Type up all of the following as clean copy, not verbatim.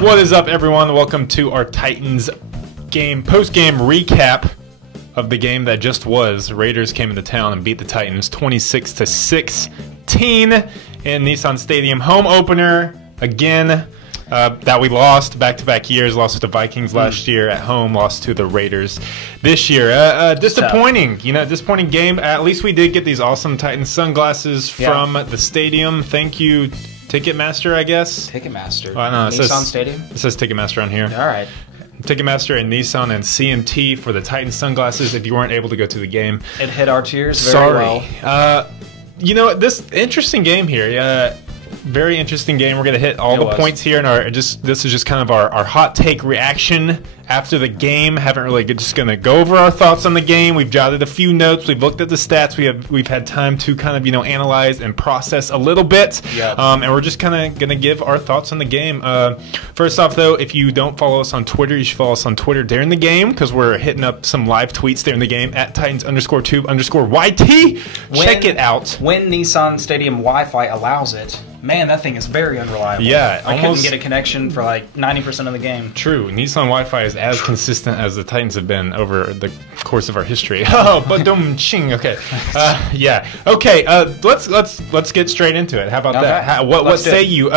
What is up, everyone? Welcome to our Titans post-game recap of the game that just was. Raiders came into town and beat the Titans 26-16 in Nissan Stadium. Home opener again that we lost back-to-back years. Lost to the Vikings last year at home. Lost to the Raiders this year. Disappointing, disappointing game. At least we did get these awesome Titans sunglasses from the stadium. Thank you, Ticketmaster, I guess. Ticketmaster. Oh, no, Nissan Stadium? It says Ticketmaster on here. All right. Ticketmaster and Nissan and CMT for the Titans sunglasses if you weren't able to go to the game. It hit our tiers very well. This interesting game here. Very interesting game. We're going to hit all the points here in our this is just kind of our hot take reaction after the game. Just going to go over our thoughts on the game. We've jotted a few notes. We've looked at the stats. We've had time to kind of analyze and process a little bit. Yep. And we're just kind of going to give our thoughts on the game. First off, though, if you don't follow us on Twitter, you should follow us on Twitter during the game because we're hitting up some live tweets during the game at Titans_tube_YT. Check it out. When Nissan Stadium Wi-Fi allows it. Man, that thing is very unreliable. Yeah, I couldn't get a connection for like 90% of the game. True. Nissan Wi-Fi is as consistent as the Titans have been over the course of our history. Oh, but ching. Okay. Yeah. Okay. Let's get straight into it. How about that? What say you?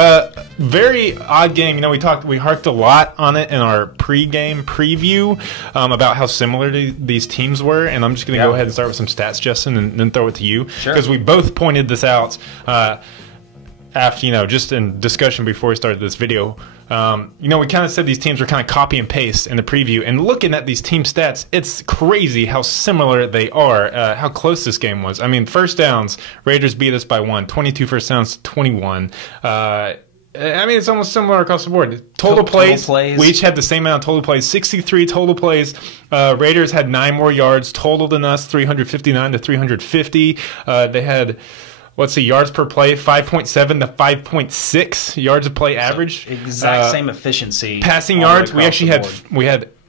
Very odd game. We harked a lot on it in our pre-game preview about how similar these teams were, and I'm just going to go ahead and start with some stats, Justin, and then throw it to you because we both pointed this out. After, just in discussion before we started this video, we kind of said these teams were kind of copy and paste in the preview. And looking at these team stats, it's crazy how similar they are, how close this game was. I mean, first downs, Raiders beat us by 1, 22 first downs to 21. It's almost similar across the board. Total plays, we each had the same amount of total plays, 63 total plays. Raiders had 9 more yards total than us, 359 to 350. They had... Let's see, yards per play, 5.7 to 5.6 yards a play average. Exact same efficiency. Passing yards, we actually had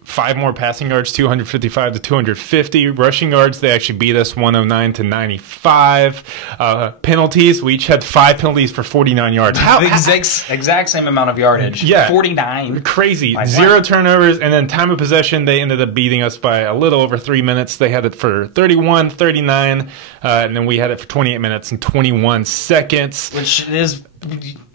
5 more passing yards, 255 to 250. Rushing yards, they actually beat us 109 to 95. Penalties, we each had 5 penalties for 49 yards. Exact same amount of yardage. Yeah. 49. Crazy. 0 turnovers, and then time of possession, they ended up beating us by a little over 3 minutes. They had it for 31, 39, and then we had it for 28 minutes and 21 seconds. Which is...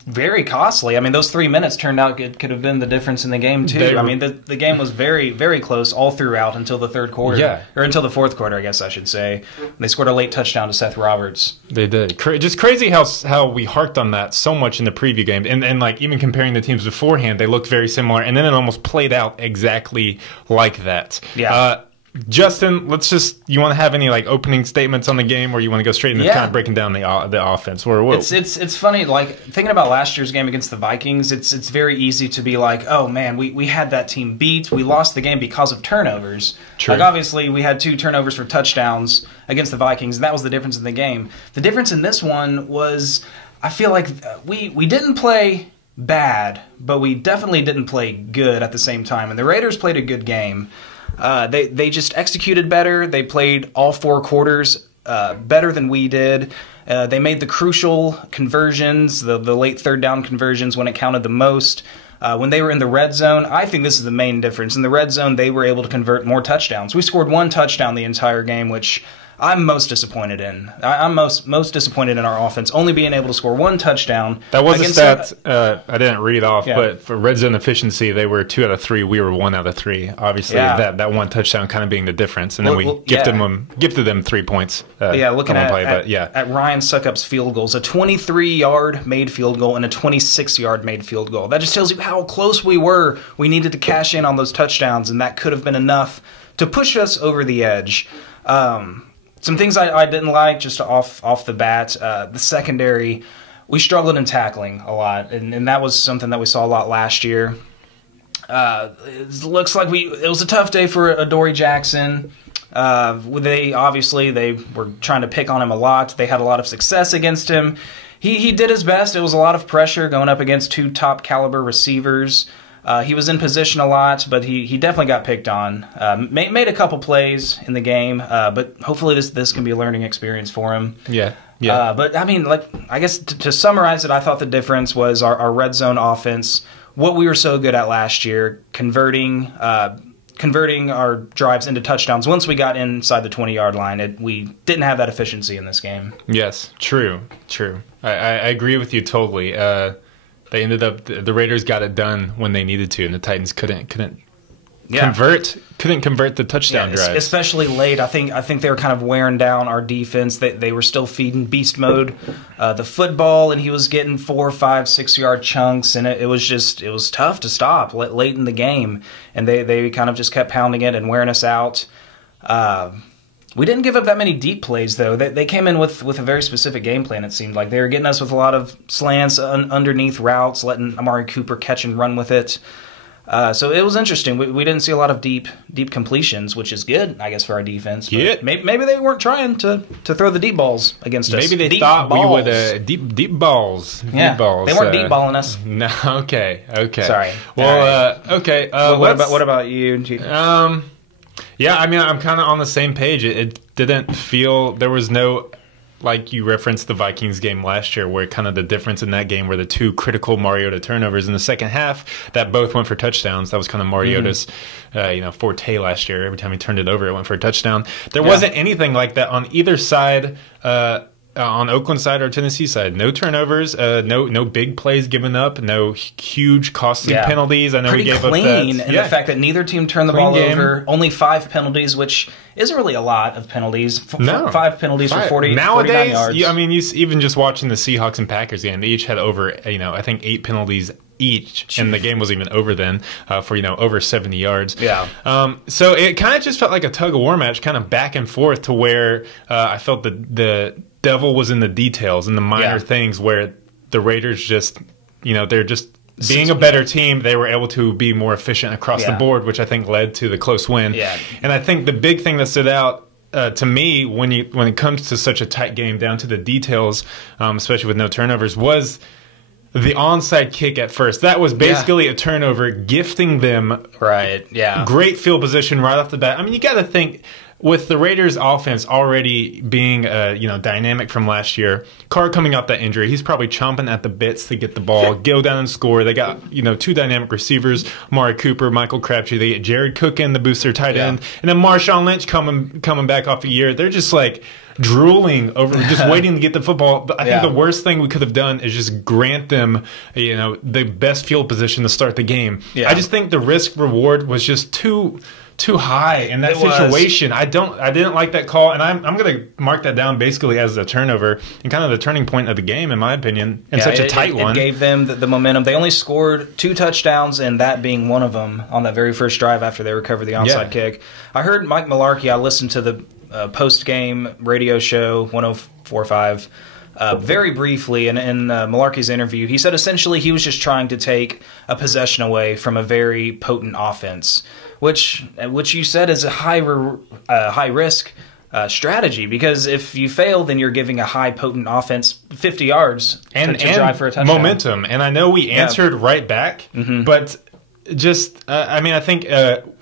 very costly. I mean, those 3 minutes turned out could have been the difference in the game, too. The game was very, very close all throughout until the third quarter. Yeah. Or until the fourth quarter, I guess I should say. They scored a late touchdown to Seth Roberts. They did. Just crazy how we harked on that so much in the preview game. And like, even comparing the teams beforehand, they looked very similar. And then it almost played out exactly like that. Yeah. Justin, you want to have any opening statements on the game, or you want to go straight into kind of breaking down the offense? It's funny, thinking about last year's game against the Vikings, it's very easy to be like, oh man, we had that team beat. We lost the game because of turnovers. True. Obviously we had 2 turnovers for touchdowns against the Vikings, and that was the difference in the game. The difference in this one was, I feel like we didn't play bad, but we definitely didn't play good at the same time. And the Raiders played a good game. They just executed better. They played all 4 quarters better than we did. They made the crucial conversions, the late third down conversions when it counted the most. When they were in the red zone, I think this is the main difference. In the red zone, they were able to convert more touchdowns. We scored 1 touchdown the entire game, which I'm most disappointed in. I'm most disappointed in our offense, only being able to score 1 touchdown. That was a stat I didn't read off, but for red zone efficiency, they were 2 out of 3. We were 1 out of 3. Obviously, that 1 touchdown kind of being the difference, and then we gifted them 3 points. Looking at Ryan Succop's field goals, a 23-yard made field goal and a 26-yard made field goal. That just tells you how close we were. We needed to cash in on those touchdowns, and that could have been enough to push us over the edge. Some things I didn't like just off the bat. The secondary, we struggled in tackling a lot, and that was something that we saw a lot last year. It looks like it was a tough day for Adoree Jackson. They were trying to pick on him a lot. They had a lot of success against him. He did his best. It was a lot of pressure going up against 2 top caliber receivers. He was in position a lot, but he definitely got picked on. Made a couple plays in the game, but hopefully this can be a learning experience for him. Yeah. But I mean, I guess to summarize it, I thought the difference was our red zone offense what we were so good at last year, converting our drives into touchdowns. Once we got inside the 20-yard line, we didn't have that efficiency in this game. Yes, true. I agree with you totally. They ended up, the Raiders got it done when they needed to, and the Titans couldn't convert the touchdown drives, especially late. I think they were kind of wearing down our defense. They were still feeding beast mode the football, and he was getting 4, 5, 6 yard chunks, and it was tough to stop late in the game, and they kind of just kept pounding it and wearing us out. We didn't give up that many deep plays, though. They came in with a very specific game plan, it seemed like. They were getting us with a lot of slants, underneath routes, letting Amari Cooper catch and run with it. So it was interesting. We didn't see a lot of deep completions, which is good, I guess, for our defense. Yeah. Maybe they weren't trying to throw the deep balls against us. Maybe they deep thought balls. we would deep balls. Yeah. Deep balls. They weren't deep balling us. No. Okay. Sorry. Well. Okay. What about you? Yeah. I mean, I'm kind of on the same page. It didn't feel there was no. Like you referenced the Vikings game last year, where kind of the difference in that game were the 2 critical Mariota turnovers in the second half that both went for touchdowns. That was kind of Mariota's, forte last year. Every time he turned it over, it went for a touchdown. There wasn't anything like that on either side, on Oakland side or Tennessee side. No turnovers, no big plays given up, no huge costly penalties. I know Pretty we gave clean, up that. and the fact that neither team turned the ball over. Only 5 penalties, which isn't really a lot of penalties. 5 penalties for 49 yards. I mean, even just watching the Seahawks and Packers game, they each had over, I think 8 penalties each, and the game was even over then for over 70 yards. Yeah. So it kind of just felt like a tug of war match, kind of back and forth, to where I felt the devil was in the details and the minor things, where the Raiders just, they're just being a better team. They were able to be more efficient across the board, which I think led to the close win. Yeah. And I think the big thing that stood out to me when it comes to such a tight game, down to the details, especially with no turnovers, was the onside kick at first. That was basically a turnover, gifting them great field position right off the bat. I mean, you got to think, with the Raiders' offense already being dynamic from last year, Carr coming off that injury, he's probably chomping at the bits to get the ball, go down and score. They got 2 dynamic receivers, Amari Cooper, Michael Crabtree. They get Jared Cook in, the booster tight end, and then Marshawn Lynch coming back off a year. They're just like drooling over, just waiting to get the football. But I think the worst thing we could have done is just grant them, the best field position to start the game. Yeah. I just think the risk reward was just too high in that situation. I didn't like that call, and I'm going to mark that down basically as a turnover and kind of the turning point of the game, in my opinion, in such a tight one. It gave them the momentum. They only scored 2 touchdowns, and that being one of them on that very first drive after they recovered the onside kick. I heard Mike Mularkey. I listened to the post-game radio show 104.5 very briefly, in Mularkey's interview. He said essentially he was just trying to take a possession away from a very potent offense, which you said is a high risk strategy, because if you fail, then you're giving a high potent offense 50 yards to drive for a touchdown. Momentum. And I know we answered right back, but just I think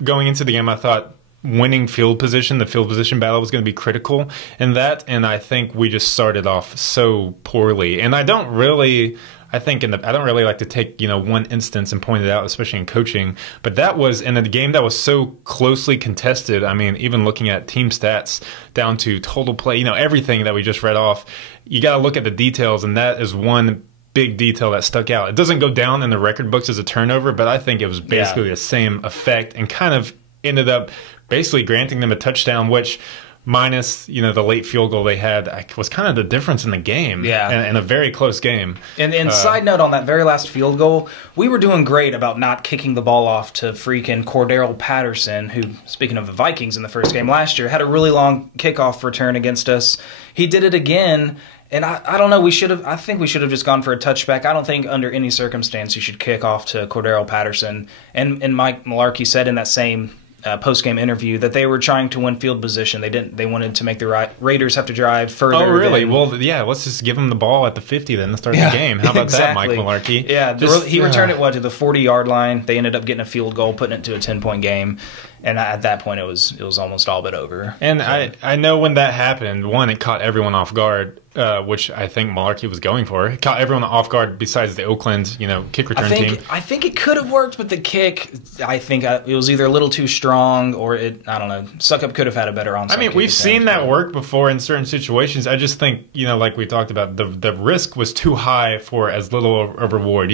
going into the game, I thought winning field position, the field position battle, was going to be critical in that, and I think we just started off so poorly. And I don't really like to take one instance and point it out, especially in coaching, but that was in a game that was so closely contested. I mean, even looking at team stats down to total play, everything that we just read off, you got to look at the details, and that is one big detail that stuck out. It doesn't go down in the record books as a turnover, but I think it was basically the same effect, and kind of ended up basically granting them a touchdown, which, minus the late field goal they had, was kind of the difference in the game. In a very close game. And side note on that very last field goal, we were doing great about not kicking the ball off to freaking Cordarrelle Patterson, who, speaking of the Vikings in the first game last year, had a really long kickoff return against us. He did it again. And I don't know, I think we should have just gone for a touchback. I don't think under any circumstance you should kick off to Cordarrelle Patterson. And Mike Mularkey said in that same post-game interview that they were trying to win field position. They wanted to make the Raiders have to drive further. Oh, really? Well, yeah, let's just give them the ball at the 50 then to start the game. How about that, Mike Mularkey? Yeah, he returned it, to the 40-yard line. They ended up getting a field goal, putting it to a 10-point game. And at that point, it was almost all but over. And I know when that happened, one, it caught everyone off guard. which I think Malarkey was going for. It caught everyone off guard besides the Oakland, kick return team. I think it could have worked, but the kick, I think it was either a little too strong or I don't know. Suckup could have had a better onside. I mean, we've seen that work before in certain situations. I just think, like we talked about, the risk was too high for as little a reward.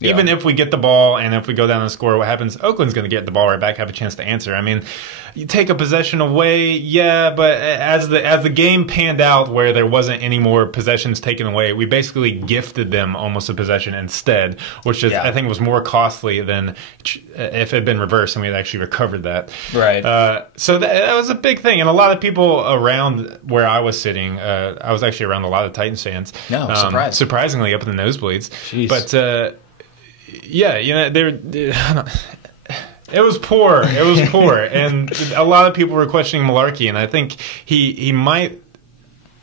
Even if we get the ball and if we go down and score, what happens? Oakland's going to get the ball right back, have a chance to answer. I mean, you take a possession away, but as the game panned out where there wasn't any more possessions taken away, we basically gifted them almost a possession instead, which I think was more costly than if it had been reversed and we had actually recovered that. Right. So that was a big thing. And a lot of people around where I was sitting, I was actually around a lot of Titans fans. No, surprisingly up in the nosebleeds. Jeez. But it was poor. It was poor, and a lot of people were questioning Malarkey, and I think he might.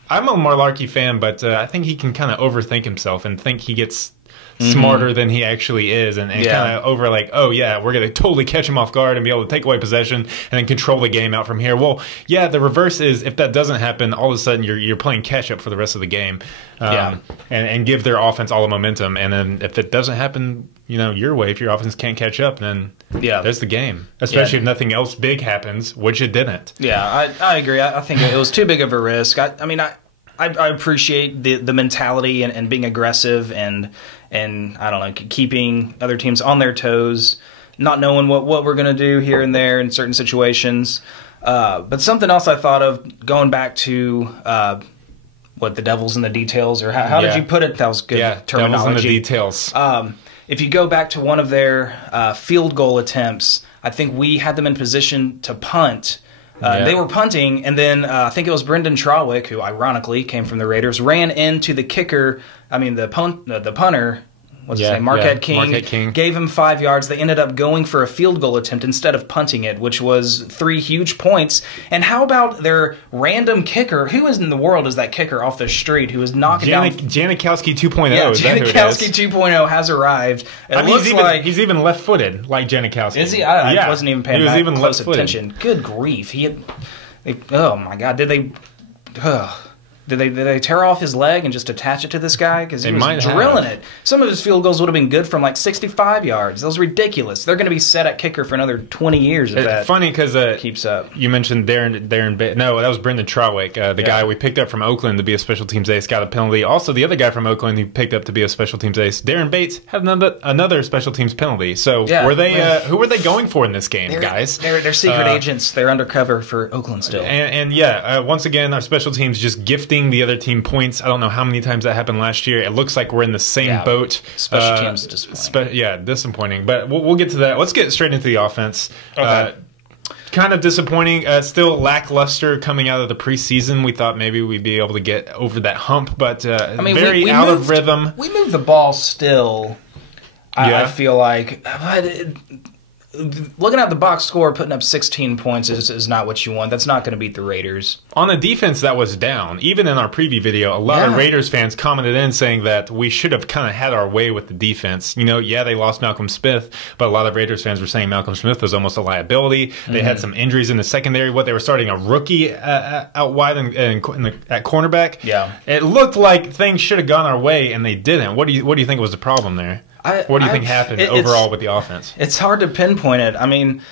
I'm a Malarkey fan, but I think he can kind of overthink himself and think he gets smarter than he actually is, and kind of over like, oh yeah, we're going to totally catch him off guard and be able to take away possession and then control the game out from here. Well, yeah, the reverse is if that doesn't happen, all of a sudden you're playing catch up for the rest of the game, and give their offense all the momentum. And then if it doesn't happen, your way, if your offense can't catch up, then there's the game. Especially if nothing else big happens, which it didn't. Yeah, I agree. I think it was too big of a risk. I mean, I appreciate the mentality and being aggressive and I don't know, keeping other teams on their toes, not knowing what we're going to do here and there in certain situations. But something else I thought of, going back to the devil's in the details, or how did you put it? That was good terminology. Devil's in the details. If you go back to one of their field goal attempts, I think we had them in position to punt. They were punting, and then I think it was Brendan Trawick, who ironically came from the Raiders, ran into the kicker. I mean, the punter. What's his name? Marquette King. Gave him 5 yards. They ended up going for a field goal attempt instead of punting it, which was 3 huge points. And how about their random kicker? Who in the world is that kicker off the street who is knocking down... Janikowski 2.0. Yeah, Janikowski 2.0 has arrived. He's even left-footed, like Janikowski. Is he? I wasn't even paying that close attention. Good grief. Oh, my God. Did they tear off his leg and just attach it to this guy? Because he was drilling it. Some of his field goals would have been good from like 65 yards. That was ridiculous. They're going to be set at kicker for another 20 years if that funny because keeps up. You mentioned Darren. No, that was Brendan Trawick, the guy we picked up from Oakland to be a special teams ace, got a penalty. Also, the other guy from Oakland who picked up to be a special teams ace, Darren Bates, had another special teams penalty. So who were they going for in this game, guys? They're secret agents. They're undercover for Oakland still. Once again, our special teams just gifting the other team points. I don't know how many times that happened last year. It looks like we're in the same boat. Special teams disappointing. Disappointing. But we'll get to that. Let's get straight into the offense. Okay. Kind of disappointing. Still lackluster coming out of the preseason. We thought maybe we'd be able to get over that hump, but we out of rhythm. We moved the ball still. I feel like. Looking at the box score, putting up 16 points is not what you want. That's not going to beat the Raiders. On a defense that was down, even in our preview video, a lot of Raiders fans commented in saying that we should have kind of had our way with the defense. They lost Malcolm Smith, but a lot of Raiders fans were saying Malcolm Smith was almost a liability. They had some injuries in the secondary. They were starting a rookie out wide at cornerback. Yeah, it looked like things should have gone our way, and they didn't. What do you think was the problem there? What do you think happened overall with the offense? It's hard to pinpoint it. I mean,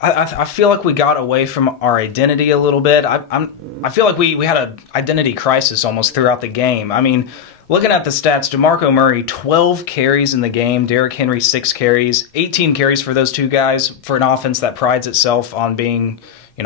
I feel like we got away from our identity a little bit. I feel like we had an identity crisis almost throughout the game. I mean, looking at the stats, DeMarco Murray, 12 carries in the game. Derrick Henry, 6 carries. 18 carries for those two guys for an offense that prides itself on being...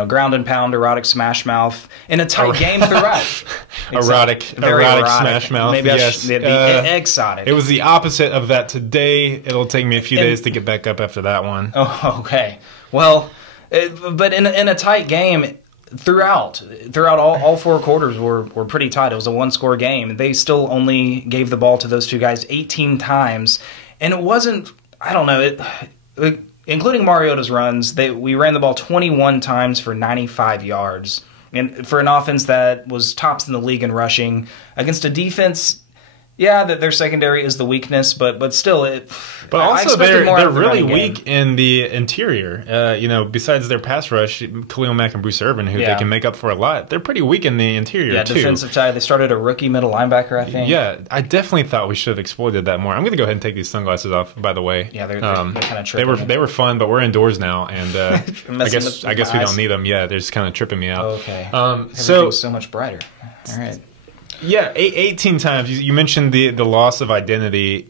ground and pound, erotic smash mouth in a tight game throughout. erotic smash mouth. Maybe yes. the exotic. It was the opposite of that today. It'll take me a few days to get back up after that one. Oh, okay. Well, but in a tight game, throughout all 4 quarters were pretty tight. It was a 1-score game. They still only gave the ball to those two guys 18 times, and it wasn't. I don't know. Including Mariota's runs, we ran the ball 21 times for 95 yards. And for an offense that was tops in the league in rushing, against a defense, Yeah, that their secondary is the weakness, but still, But also, they're really weak in the interior. Besides their pass rush, Khalil Mack and Bruce Irvin, who they can make up for a lot, they're pretty weak in the interior, too. Defensive side. They started a rookie middle linebacker, I think. Yeah, I definitely thought we should have exploited that more. I'm going to go ahead and take these sunglasses off, by the way. Yeah, they're kind of tripping. They were fun, but we're indoors now, and I guess we don't need them. Yeah, they're just kind of tripping me out. Okay. So much brighter. All right. Yeah, 18 times. You mentioned the loss of identity.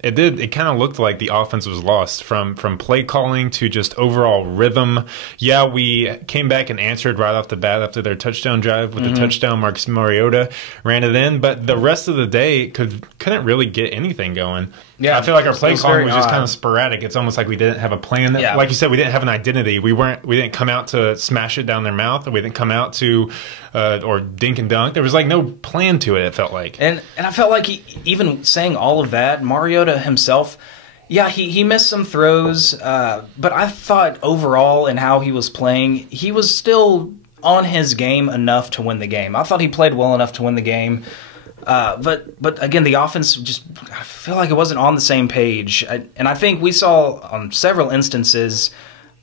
It kind of looked like the offense was lost from play calling to just overall rhythm. Yeah, we came back and answered right off the bat after their touchdown drive with the touchdown. Marcus Mariota ran it in, but the rest of the day couldn't really get anything going. Yeah, I feel like our play calling was just kind of sporadic. It's almost like we didn't have a plan. Yeah. Like you said, we didn't have an identity. We didn't come out to smash it down their mouth, or we didn't come out to or dink and dunk. There was like no plan to it. It felt like, and I felt like even saying all of that, Mariota himself, yeah, he missed some throws, but I thought overall in how he was playing, he was still on his game enough to win the game. I thought he played well enough to win the game. But again, the offense just, I feel like it wasn't on the same page. And I think we saw on several instances,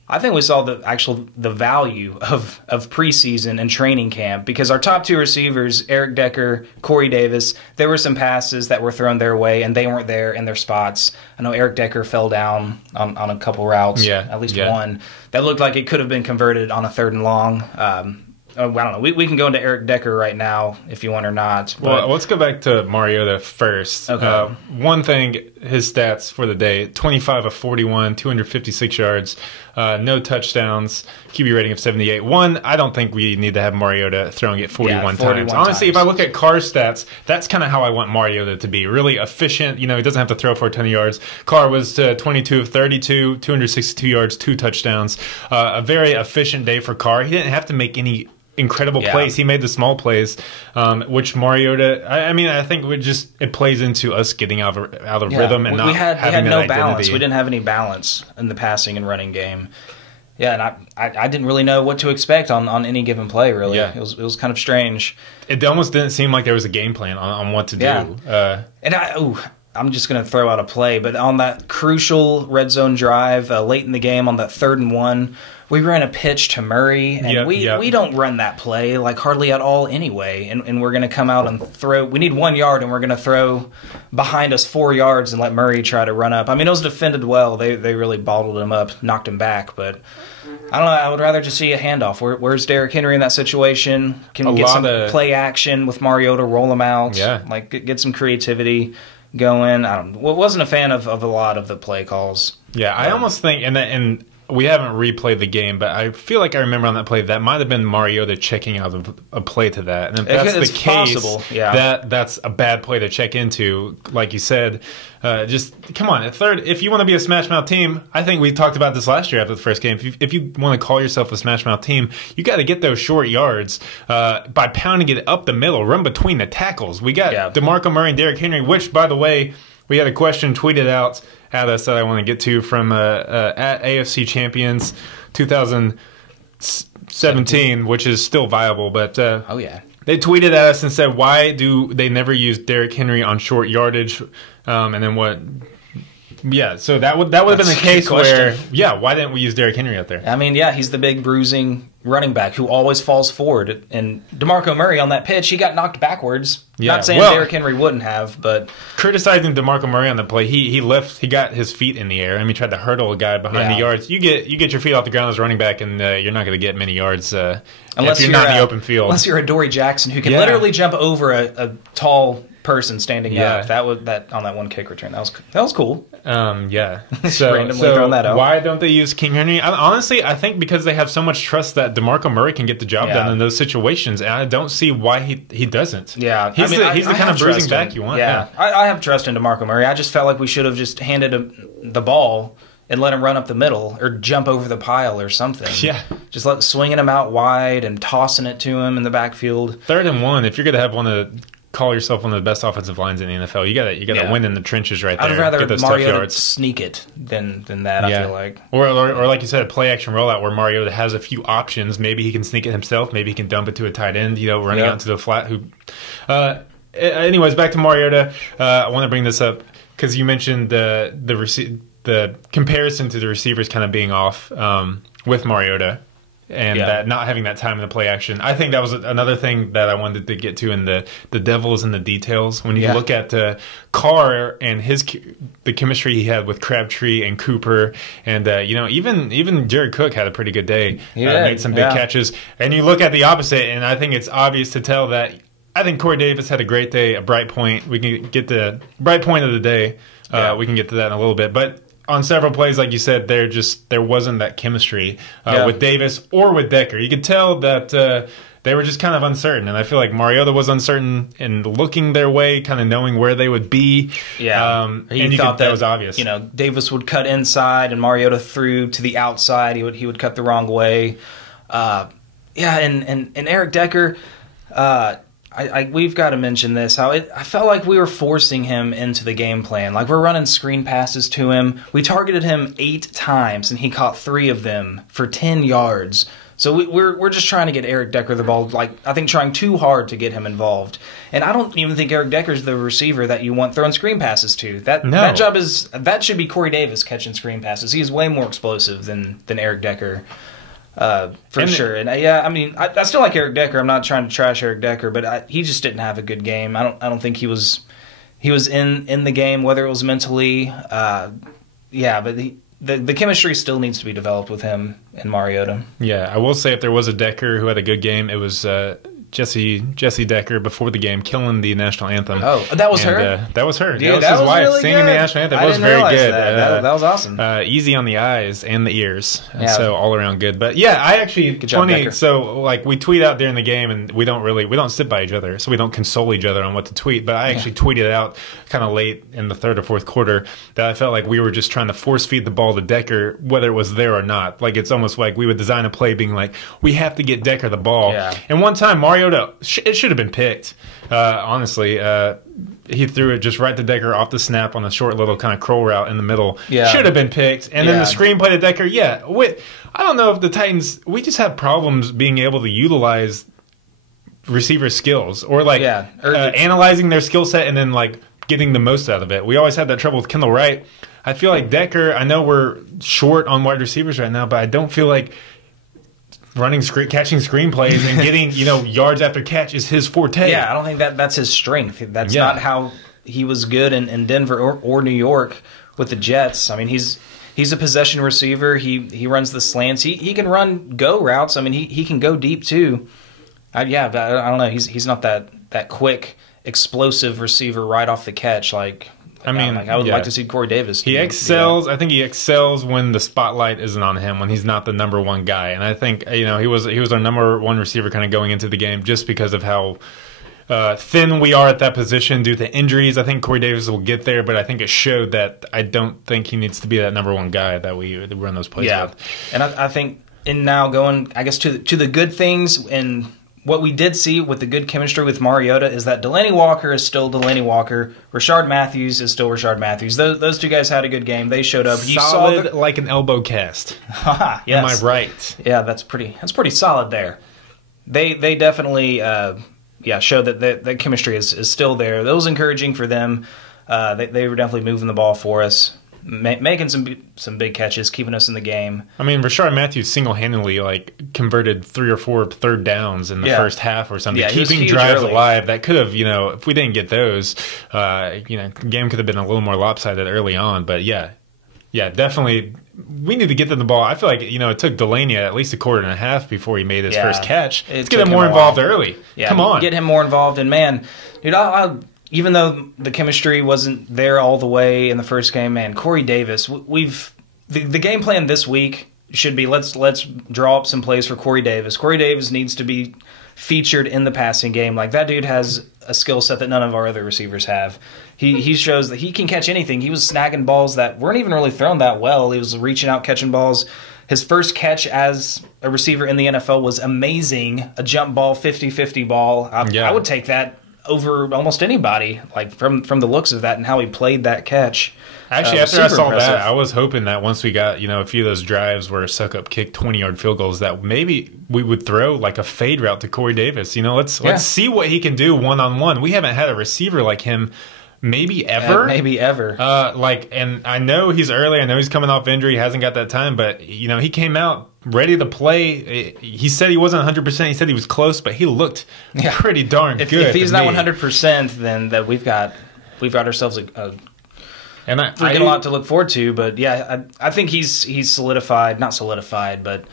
I think we saw the value of preseason and training camp, because our top two receivers, Eric Decker, Corey Davis, there were some passes that were thrown their way and they weren't there in their spots. I know Eric Decker fell down on a couple routes, at least one, that looked like it could have been converted on a 3rd and long. I don't know. We can go into Eric Decker right now if you want or not. Well, let's go back to Mariota first. Okay. One thing, his stats for the day: 25 of 41, 256 yards, no touchdowns, QB rating of 78. I don't think we need to have Mariota throwing it 41 times. Honestly, if I look at Carr's stats, that's kind of how I want Mariota to be. Really efficient. He doesn't have to throw for a ton of yards. Carr was 22 of 32, 262 yards, 2 touchdowns. A very efficient day for Carr. He didn't have to make any incredible plays. He made the small plays, which Mariota, I think it plays into us getting out of rhythm and not having no identity. Balance. We didn't have any balance in the passing and running game. Yeah, and I didn't really know what to expect on any given play, really. Yeah. It was kind of strange. It almost didn't seem like there was a game plan on what to do. And I'm just going to throw out a play, but on that crucial red zone drive late in the game on that 3rd and 1, we ran a pitch to Murray, and we don't run that play like hardly at all anyway, and we're going to come out and throw. We need 1 yard, and we're going to throw behind us 4 yards and let Murray try to run up. I mean, it was defended well. They really bottled him up, knocked him back, but I don't know. I would rather just see a handoff. Where's Derrick Henry in that situation? Can we get some play action with Mariota, roll him out? Yeah. Like, get some creativity going. I wasn't a fan of a lot of the play calls. Yeah, I almost think, and we haven't replayed the game, but I feel like I remember on that play that might have been Mariota checking out of a play to that. And if that's the case, that's a bad play to check into. Like you said, just come on. If you want to be a Smash Mouth team, I think we talked about this last year after the first game. If you want to call yourself a Smash Mouth team, you got to get those short yards by pounding it up the middle, run between the tackles. We got DeMarco Murray and Derrick Henry, which, by the way, we had a question tweeted out at us that I want to get to from at AFC Champions 2017, which is still viable. But they tweeted at us and said, why do they never use Derrick Henry on short yardage? And then what? Yeah, so that would have been the case where, why didn't we use Derrick Henry out there? I mean, he's the big bruising running back who always falls forward. And DeMarco Murray on that pitch, he got knocked backwards. Not saying Derrick Henry wouldn't have, but criticizing DeMarco Murray on the play, he got his feet in the air. I mean, he tried to hurdle a guy behind the yards. You get your feet off the ground as running back, and you're not going to get many yards unless you're not in the open field. Unless you're Adoree Jackson, who can literally jump over a tall person standing up. That on that one kick return, that was cool. So randomly throwing that out. Why don't they use King Henry? Honestly, I think because they have so much trust that DeMarco Murray can get the job done in those situations, and I don't see why he doesn't. Yeah, he's the kind of bruising back you want. Yeah, I have trust in DeMarco Murray. I just felt like we should have just handed him the ball and let him run up the middle or jump over the pile or something. Yeah, just swinging him out wide and tossing it to him in the backfield. 3rd and 1. If you're going to have call yourself one of the best offensive lines in the NFL, you gotta win in the trenches right there. I'd rather Mariota sneak it than that. I feel like, or like you said, a play action rollout where Mariota has a few options. Maybe he can sneak it himself. Maybe he can dump it to a tight end. Running out to the flat. anyways, back to Mariota. I want to bring this up because you mentioned the comparison to the receivers kind of being off with Mariota. And that not having that time in the play action. I think that was another thing that I wanted to get to in the devil's in the details. When you look at Carr and the chemistry he had with Crabtree and Cooper, and even Jared Cook had a pretty good day. Made some big catches. And you look at the opposite, and I think it's obvious to tell that I think Corey Davis had a great day, a bright point. We can get the bright point of the day. We can get to that in a little bit, but on several plays, like you said, there wasn't that chemistry with Davis or with Decker. You could tell that they were just kind of uncertain, and I feel like Mariota was uncertain in looking their way, kind of knowing where they would be. And you thought that was obvious. Davis would cut inside, and Mariota threw to the outside. He would cut the wrong way. And Eric Decker. We've got to mention this. I felt like we were forcing him into the game plan. Like we're running screen passes to him. We targeted him 8 times, and he caught 3 of them for 10 yards. So we're just trying to get Eric Decker the ball. Like I think trying too hard to get him involved. And I don't even think Eric Decker's the receiver that you want throwing screen passes to. That should be Corey Davis catching screen passes. He is way more explosive than Eric Decker. For sure. And I still like Eric Decker. I'm not trying to trash Eric Decker, but he just didn't have a good game. I don't think he was in the game, whether it was mentally. But the chemistry still needs to be developed with him and Mariota. Yeah, I will say if there was a Decker who had a good game, it was Jesse Decker before the game, killing the national anthem. Oh, that was her? That was her. Dude, that was his wife really singing good. the national anthem. It was very good. That was awesome. Easy on the eyes and the ears. So all around good. But yeah, I actually, good job, funny, Decker. so like we tweet out during the game and we don't sit by each other, so we don't console each other on what to tweet. But I actually tweeted out kind of late in the third or fourth quarter that I felt like we were just trying to force feed the ball to Decker, whether it was there or not. Like it's almost like we would design a play being like, we have to get Decker the ball. Yeah. And one time Mariota, it should have been picked. Honestly, he threw it just right to Decker off the snap on a short little kind of curl route in the middle. Yeah. Should have been picked. And then the screen play to Decker, I don't know if the Titans, we just have problems being able to utilize receiver skills or analyzing their skill set and then like getting the most out of it. We always had that trouble with Kendall Wright. I feel like Decker, I know we're short on wide receivers right now, but I don't feel like catching screenplays and getting yards after catch is his forte. Yeah, I don't think that's his strength. That's not how he was good in Denver or New York with the Jets. I mean, he's a possession receiver. He runs the slants. He can run go routes. I mean, he can go deep too. But I don't know. He's not that quick, explosive receiver right off the catch like. I would like to see Corey Davis. He excels. I think he excels when the spotlight isn't on him, when he's not the number one guy. And I think he was our number one receiver kind of going into the game just because of how thin we are at that position due to injuries. I think Corey Davis will get there, but I think it showed that I don't think he needs to be that number one guy that we run those plays with. And I think now going, I guess, to the good things and what we did see with the good chemistry with Mariota is that Delanie Walker is still Delanie Walker. Rashard Matthews is still Rashard Matthews. Those two guys had a good game. They showed up. Solid like an elbow cast. Yes. Am I right? Yeah, that's pretty solid there. They definitely showed that the chemistry is still there. That was encouraging for them. They were definitely moving the ball for us. Making some big catches, keeping us in the game. I mean, Rashard Matthews single-handedly converted 3 or 4 third downs in the first half or something, keeping drives alive. That could have, if we didn't get those, the game could have been a little more lopsided early on. But yeah, definitely, we need to get them the ball. I feel like it took Delanie at least a quarter and a half before he made his first catch. Let's get him more involved early. Yeah, come on, get him more involved. And man, dude, even though the chemistry wasn't there all the way in the first game, man, Corey Davis, the game plan this week should be let's draw up some plays for Corey Davis. Corey Davis needs to be featured in the passing game. Like that dude has a skill set that none of our other receivers have. He shows that he can catch anything. He was snagging balls that weren't even really thrown that well. He was reaching out, catching balls. His first catch as a receiver in the NFL was amazing. A jump ball, 50-50 ball. I would take that over almost anybody, like from the looks of that and how he played that catch. Actually, after I saw that, I was hoping that once we got, a few of those drives where Succop kicked 20-yard field goals, that maybe we would throw like a fade route to Corey Davis. Let's see what he can do one-on-one. We haven't had a receiver like him maybe ever. And I know he's early. I know he's coming off injury. He hasn't got that time, but, he came out ready to play. He said he wasn't 100%. He said he was close, but he looked pretty darn good. If he's not 100%, then that we've got ourselves a lot to look forward to. But I think he's solidified, not solidified, but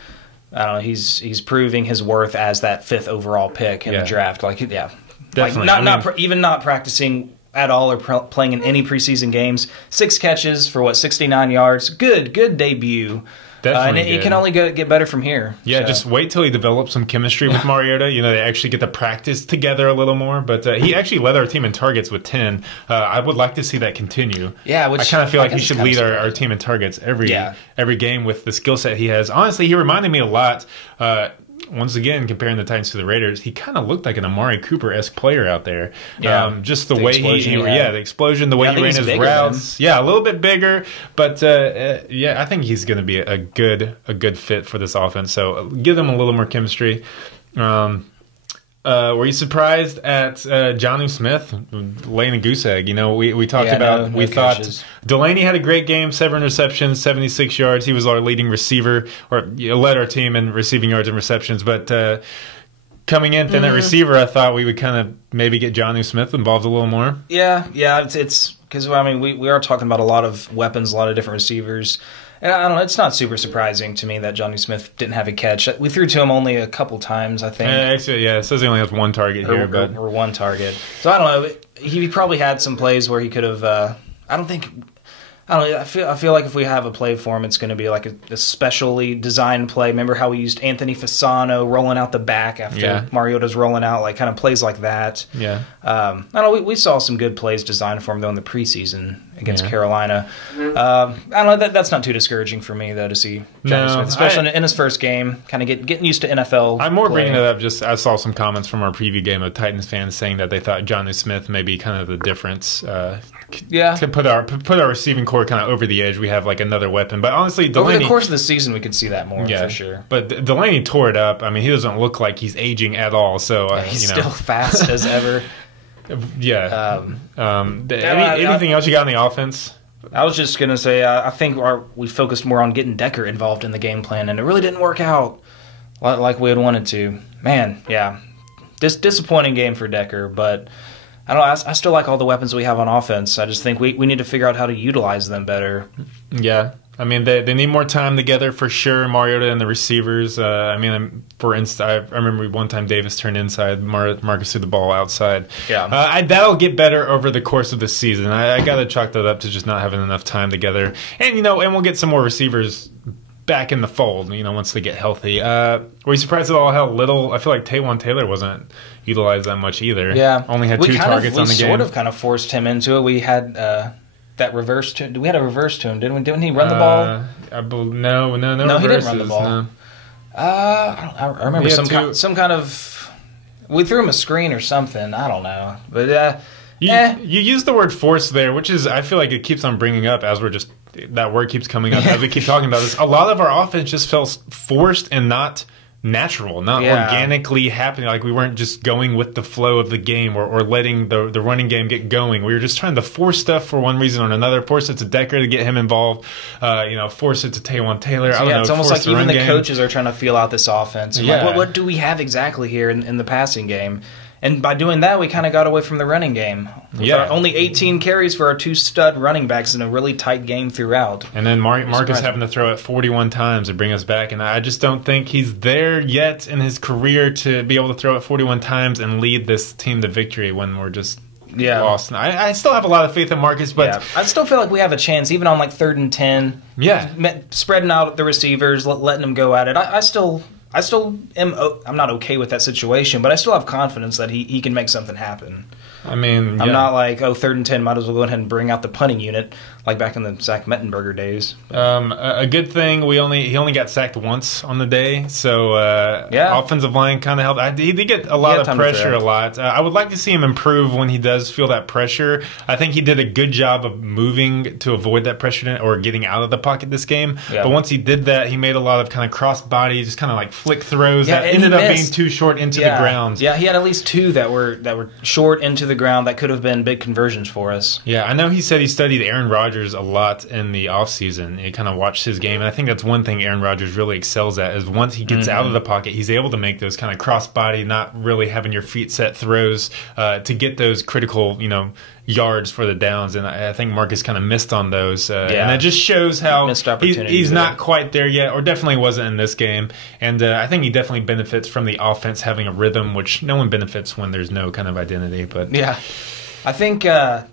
I don't know. He's proving his worth as that 5th overall pick in the draft. Definitely. Not practicing at all or playing in any preseason games. 6 catches for 69 yards. Good debut. Definitely and it can only get better from here. Yeah, so. Just wait till he develops some chemistry with Mariota. They actually get to practice together a little more. But he actually led our team in targets with 10. I would like to see that continue. Yeah, I kind of feel like he should lead our team in targets every game with the skill set he has. Honestly, he reminded me a lot. Once again, comparing the Titans to the Raiders, he kind of looked like an Amari Cooper-esque player out there. Yeah, just the way the explosion, the way he ran his routes. Yeah, a little bit bigger, but I think he's going to be a good fit for this offense. So give them a little more chemistry. Were you surprised at Jonnu Smith laying a goose egg? We talked about. We thought Delaney had a great game, 7 receptions, 76 yards. He was our leading receiver, or led our team in receiving yards and receptions. But coming in at receiver, I thought we would kind of maybe get Jonnu Smith involved a little more. Yeah, it's because we are talking about a lot of weapons, a lot of different receivers. And I don't know, it's not super surprising to me that Jonnu Smith didn't have a catch. We threw to him only a couple times, I think. Actually, it says he only has 1 target here. Or 1 target. So I don't know. He probably had some plays where he could have I feel like if we have a play for him, it's going to be like a specially designed play. Remember how we used Anthony Fasano rolling out the back after Mariota's rolling out, kind of plays like that. Yeah. I don't know. We saw some good plays designed for him though in the preseason against Carolina. I don't know. That's not too discouraging for me though to see Jonnu Smith, especially in his first game, kind of getting used to NFL. I'm more bringing it up. I saw some comments from our preview game of Titans fans saying that they thought Jonnu Smith may be kind of the difference. To put our receiving core kind of over the edge, we have another weapon. But honestly, Delaney, over the course of the season, we could see that more for sure. But Delaney tore it up. I mean, he doesn't look like he's aging at all. So he's still fast as ever. Yeah. Anything else you got on the offense? I was just gonna say, I think we focused more on getting Decker involved in the game plan, and it really didn't work out like we had wanted to. Man, disappointing game for Decker, but. I don't know. I still like all the weapons we have on offense. I just think we need to figure out how to utilize them better. Yeah. I mean, they need more time together for sure, Mariota and the receivers. For instance, I remember one time Davis turned inside, Marcus threw the ball outside. Yeah. That'll get better over the course of the season. I got to chalk that up to just not having enough time together. And, and we'll get some more receivers back in the fold, once they get healthy. Were you surprised at all how little? I feel like Taywan Taylor wasn't utilized that much either. Yeah, only had 2 targets on the game. We sort of kind of forced him into it. We had that reverse to. We had a reverse to him, didn't we? Didn't he run the ball? No. No, he didn't run the ball. No. I remember some kind of. We threw him a screen or something. I don't know, but you used the word force there, which is I feel like it keeps on bringing up as we're just. That word keeps coming up as we keep talking about this. A lot of our offense just felt forced and not natural, not organically happening. Like we weren't just going with the flow of the game or letting the running game get going. We were just trying to force stuff for one reason or another. Force it to Decker to get him involved. Force it to Taywan Taylor. I don't know, it's almost like even the game. Coaches are trying to feel out this offense. And what do we have exactly here in the passing game? And by doing that, we kind of got away from the running game. Only 18 carries for our 2 stud running backs in a really tight game throughout. And then Marcus having to throw it 41 times to bring us back. And I just don't think he's there yet in his career to be able to throw it 41 times and lead this team to victory when we're just lost. I still have a lot of faith in Marcus, but I still feel like we have a chance, even on 3rd and 10. Yeah. Spreading out the receivers, letting them go at it. I still am. I'm not okay with that situation, but I still have confidence that he can make something happen. I mean, I'm not like, 3rd and 10, might as well go ahead and bring out the punting unit like back in the Zach Mettenberger days. A good thing he only got sacked once on the day, so offensive line kind of helped. He did get a lot of pressure a lot. I would like to see him improve when he does feel that pressure. I think he did a good job of moving to avoid that pressure or getting out of the pocket this game. But once he did that, he made a lot of kind of cross body, just kind of like flick throws that ended up being too short into the ground. Yeah, he had at least 2 that were short into the ground that could have been big conversions for us. Yeah, I know he said he studied Aaron Rodgers a lot in the offseason. He kind of watched his game, and I think that's one thing Aaron Rodgers really excels at is once he gets out of the pocket, he's able to make those kind of cross-body, not really having your feet set throws to get those critical, yards for the downs, and I think Marcus kind of missed on those. And it just shows how he's not quite there yet, or definitely wasn't in this game. And I think he definitely benefits from the offense having a rhythm, which no one benefits when there's no kind of identity. But yeah, I think I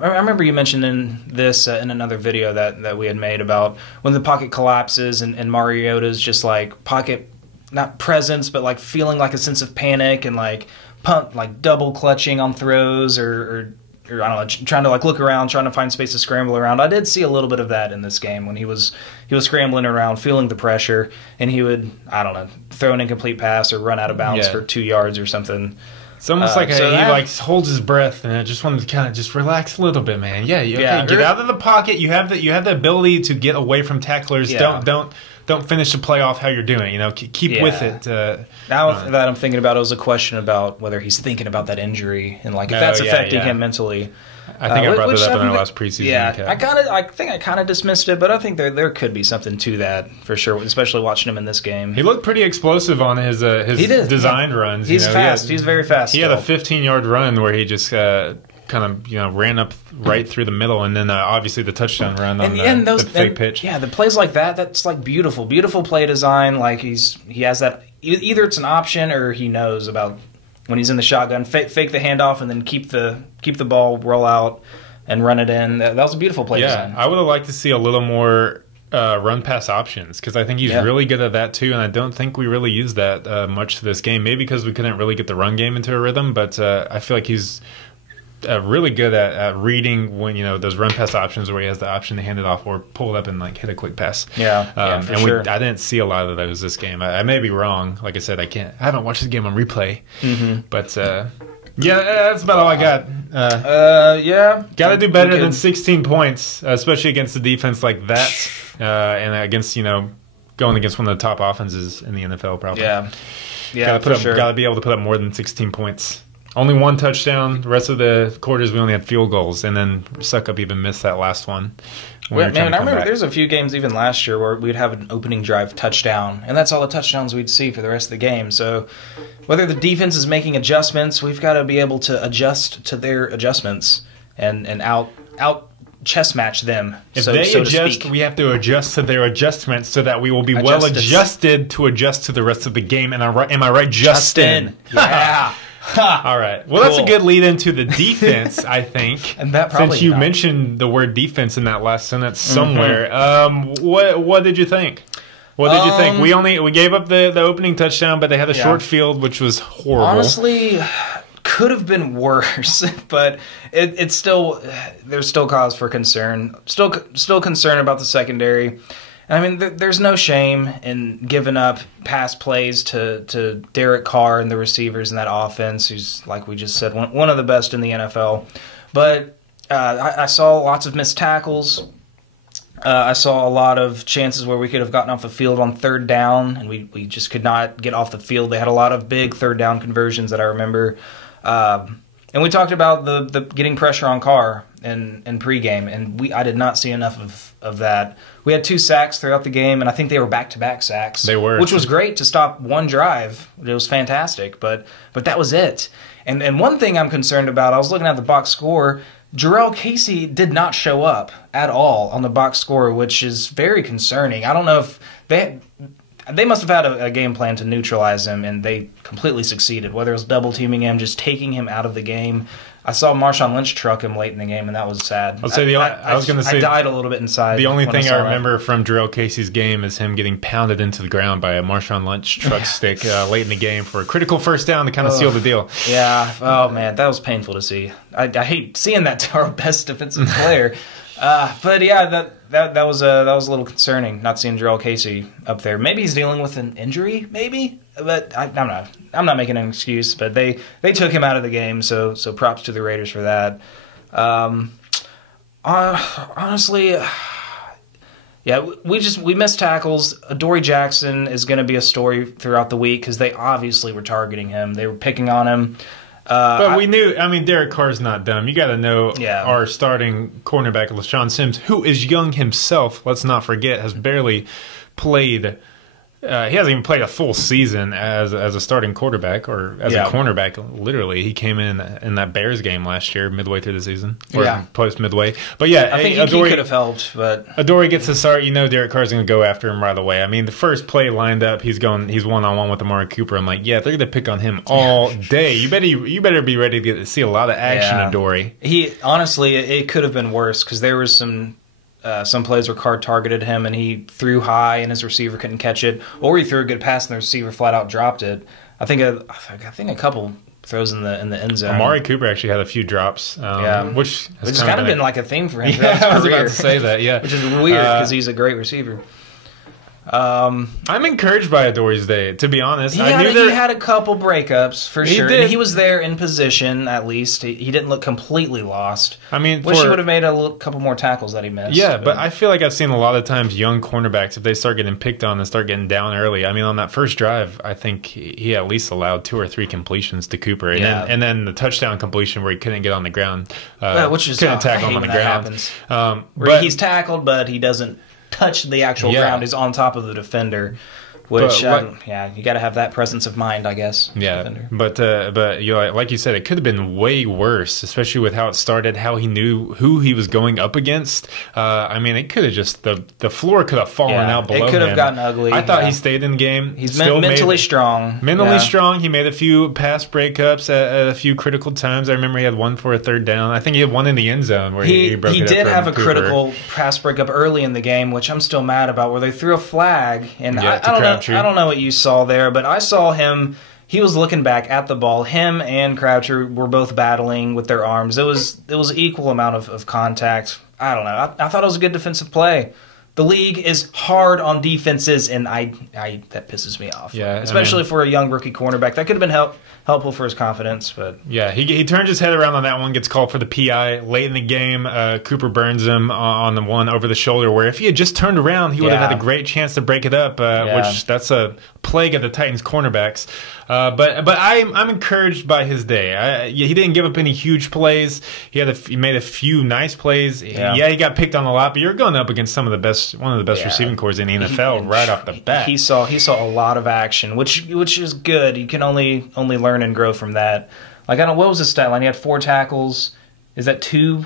remember you mentioning this in another video that we had made about when the pocket collapses and Mariota's just like pocket, not presence, but like feeling like a sense of panic and like double clutching on throws or I don't know, trying to like look around, trying to find space to scramble around. I did see a little bit of that in this game when he was scrambling around, feeling the pressure, and he would, I don't know, throw an incomplete pass or run out of bounds for 2 yards or something. It's almost like he like holds his breath and I just wanted to kind of just relax a little bit, man. Get out of the pocket. You have the ability to get away from tacklers. Don't finish the play off how you're doing it. Keep with it. Now that I'm thinking about it, was a question about whether he's thinking about that injury and like if that's affecting him mentally. I think I brought that up in our last preseason. Yeah, I think I kind of dismissed it, but I think there could be something to that for sure, especially watching him in this game. He looked pretty explosive on his designed runs. He's fast. He's very fast. He had a 15-yard run where he just kind of ran up right through the middle, and then obviously the touchdown run on the fake pitch. Yeah, the plays like that's like beautiful play design. Like he has that. Either it's an option or he knows about when he's in the shotgun, fake the handoff and then keep the ball, roll out, and run it in. That was a beautiful play design. I would have liked to see a little more run pass options because I think he's really good at that too, and I don't think we really used that much this game. Maybe because we couldn't really get the run game into a rhythm, but I feel like he's really good at reading when those run pass options where he has the option to hand it off or pull it up and like hit a quick pass. I didn't see a lot of those this game. I may be wrong. Like I said, I haven't watched the game on replay, but that's about all I got. Got to do better than 16 points, especially against a defense like that, and against going against one of the top offenses in the NFL. Probably. Got to be able to put up more than 16 points. Only 1 touchdown. The rest of the quarters, we only had field goals, and then Suck Up even missed that last one. I remember there's a few games even last year where we'd have an opening drive touchdown, and that's all the touchdowns we'd see for the rest of the game. So whether the defense is making adjustments, we've got to be able to adjust to their adjustments and out chess match them. If they adjust, we have to adjust to their adjustments so that we will be well adjusted to adjust to the rest of the game. Am I right, Justin? Yeah. All right. Well, that's a good lead into the defense, I think. And that probably since you mentioned the word defense in that last sentence somewhere. What did you think? What did you think? We gave up the opening touchdown, but they had a short field, which was horrible. Honestly, could have been worse, but it's still there's still cause for concern. Still concern about the secondary. I mean, there's no shame in giving up pass plays to Derek Carr and the receivers in that offense, who's, like we just said, one of the best in the NFL. But I saw lots of missed tackles. I saw a lot of chances where we could have gotten off the field on 3rd down, and we just could not get off the field. They had a lot of big 3rd down conversions that I remember. And we talked about the getting pressure on Carr in pregame, and I did not see enough of that. We had 2 sacks throughout the game, and I think they were back-to-back sacks. They were. Which was great to stop one drive. It was fantastic, but that was it. And one thing I'm concerned about, I was looking at the box score, Jarrell Casey did not show up at all on the box score, which is very concerning. I don't know if they must have had a game plan to neutralize him, and they completely succeeded. Whether it was double-teaming him, just taking him out of the game. I saw Marshawn Lynch truck him late in the game, and that was sad. I was going to say I died a little bit inside. The only thing I remember from Jarrell Casey's game is him getting pounded into the ground by a Marshawn Lynch truck stick late in the game for a critical first down to kind of seal the deal. Yeah. Oh man, that was painful to see. I hate seeing that to our best defensive player. But yeah, that was a little concerning not seeing Jarrell Casey up there. Maybe he's dealing with an injury, maybe. But I'm not making an excuse. But they took him out of the game, so props to the Raiders for that. Honestly, yeah, we missed tackles. Adoree Jackson is going to be a story throughout the week because they obviously were targeting him. They were picking on him. But we knew, Derek Carr's not dumb. You got to know our starting cornerback, LaShawn Sims, who is young himself, let's not forget, has barely played. He hasn't even played a full season as a starting quarterback or as a cornerback. Literally, he came in that Bears game last year, midway through the season, or post midway. But yeah, I think he could have helped. But Adoree gets to start. Derek Carr's going to go after him right away. the first play lined up, he's 1-on-1 with Amari Cooper. I'm like, yeah, they're going to pick on him all day. You better be ready to see a lot of action, Adoree. He honestly, it could have been worse because there was some plays where Carr targeted him and he threw high and his receiver couldn't catch it, or he threw a good pass and the receiver flat out dropped it. I think a couple throws in the end zone. Amari Cooper actually had a few drops, which has kind of been like a theme for him. Yeah, I was about to say that. Yeah, which is weird because he's a great receiver. I'm encouraged by Adoree's day, to be honest. He had a couple breakups for sure. And he was there in position, at least. He didn't look completely lost. Wish he would have made a couple more tackles that he missed. Yeah, but I feel like I've seen a lot of times young cornerbacks, if they start getting picked on and start getting down early. On that first drive, I think he at least allowed 2 or 3 completions to Cooper, and then the touchdown completion where he couldn't get on the ground, which is couldn't tackle him on the ground. Where he's tackled, but he doesn't touch the actual ground. He's on top of the defender, which you got to have that presence of mind, I guess. Yeah, but like you said, it could have been way worse, especially with how it started, how he knew who he was going up against. It could have just the floor could have fallen out below him. It could have gotten ugly. I thought he stayed in the game. He's mentally strong. Mentally strong. He made a few pass breakups at a few critical times. I remember he had one for a third down. I think he had one in the end zone where he broke it up. He did have a critical pass breakup early in the game, which I'm still mad about, where they threw a flag, and I don't know what you saw there, but I saw him. He was looking back at the ball. Him and Croucher were both battling with their arms. It was equal amount of contact. I don't know. I thought it was a good defensive play. The league is hard on defenses, and that pisses me off. Yeah, especially for a young rookie cornerback. That could have been helpful for his confidence, but yeah, he turns his head around on that one, gets called for the PI late in the game. Cooper burns him on the one over the shoulder, where if he had just turned around, he would have had a great chance to break it up. Which that's a plague of the Titans cornerbacks. But I'm encouraged by his day. He didn't give up any huge plays. He made a few nice plays. Yeah, he got picked on a lot, but you're going up against one of the best receiving cores in the NFL right off the bat. He saw a lot of action, which is good. You can only learn and grow from that. Like, what was his stat line? He had 4 tackles. Is that two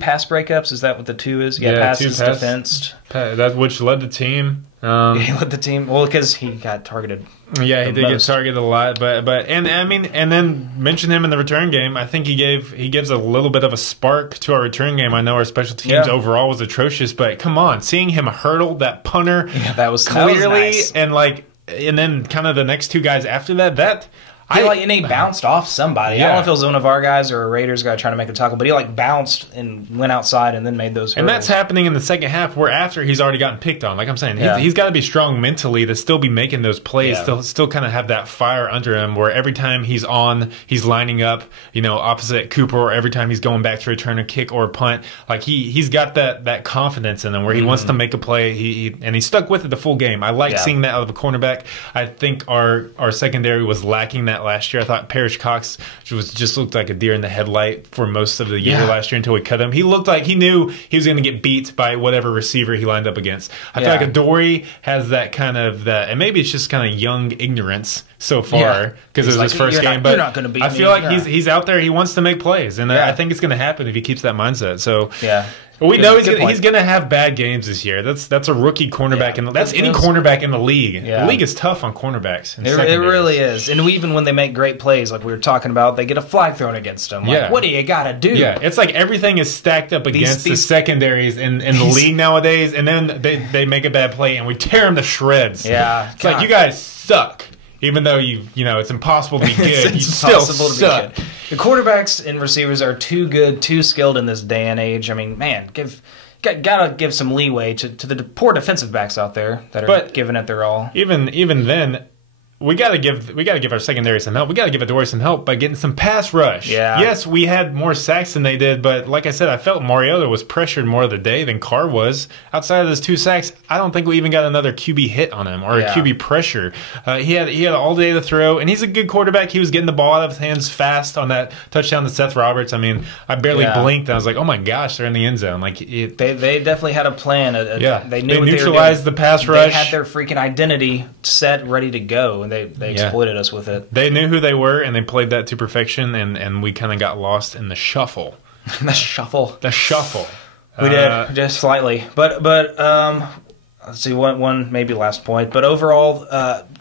pass breakups? Is that what the 2 is? Yeah, passes defensed. That which led the team. He led the team. Well, because he got targeted. Yeah, he did get targeted a lot, but then mention him in the return game. I think he gives a little bit of a spark to our return game. I know our special teams overall was atrocious, but come on, seeing him hurdle that punter, that was clearly, nice. and then kind of the next 2 guys after that. And he bounced off somebody. Yeah. I don't know if it was one of our guys or a Raiders guy trying to make a tackle, but he bounced and went outside and then made those hurdles. And that's happening in the second half, where after he's already gotten picked on. Like I'm saying, he's got to be strong mentally to still be making those plays, still kind of have that fire under him, where every time he's lining up, opposite Cooper, or every time he's going back to return a kick or a punt, like he's got that confidence in him where he wants to make a play. He stuck with it the full game. I like seeing that out of a cornerback. I think our secondary was lacking that last year. I thought Parrish Cox just looked like a deer in the headlight for most of the year last year until we cut him. He looked like he knew he was going to get beat by whatever receiver he lined up against. I feel like Adoree has that kind of and maybe it's just kind of young ignorance so far because it was his first game. But not gonna beat I feel like he's out there. He wants to make plays, and I think it's going to happen if he keeps that mindset. So We know he's going to have bad games this year. That's a rookie cornerback, and that's any cornerback in the league. Yeah. The league is tough on cornerbacks. It really is. And even when they make great plays, like we were talking about, they get a flag thrown against them. Like, what do you got to do? Yeah, it's like everything is stacked up against the secondaries in the league nowadays, and then they make a bad play, and we tear them to shreds. Yeah. It's like, you guys suck. Even though it's impossible to be good, you still suck. The quarterbacks and receivers are too good, too skilled in this day and age. I mean, man, gotta give some leeway to the poor defensive backs out there that are giving it their all. Even then, we gotta give our secondary some help. We gotta give Adoree some help by getting some pass rush. Yeah. Yes, we had more sacks than they did, but like I said, I felt Mariota was pressured more of the day than Carr was. Outside of those 2 sacks, I don't think we even got another QB hit on him or a QB pressure. He had all day to throw, and he's a good quarterback. He was getting the ball out of his hands fast on that touchdown to Seth Roberts. I mean, I barely blinked, and I was like, oh my gosh, they're in the end zone. Like they definitely had a plan. They knew they neutralized the pass rush. They had their freaking identity set, ready to go. And they exploited us with it. They knew who they were, and they played that to perfection, and we kind of got lost in the shuffle. The shuffle. We did, just slightly. But let's see, one maybe last point. But overall,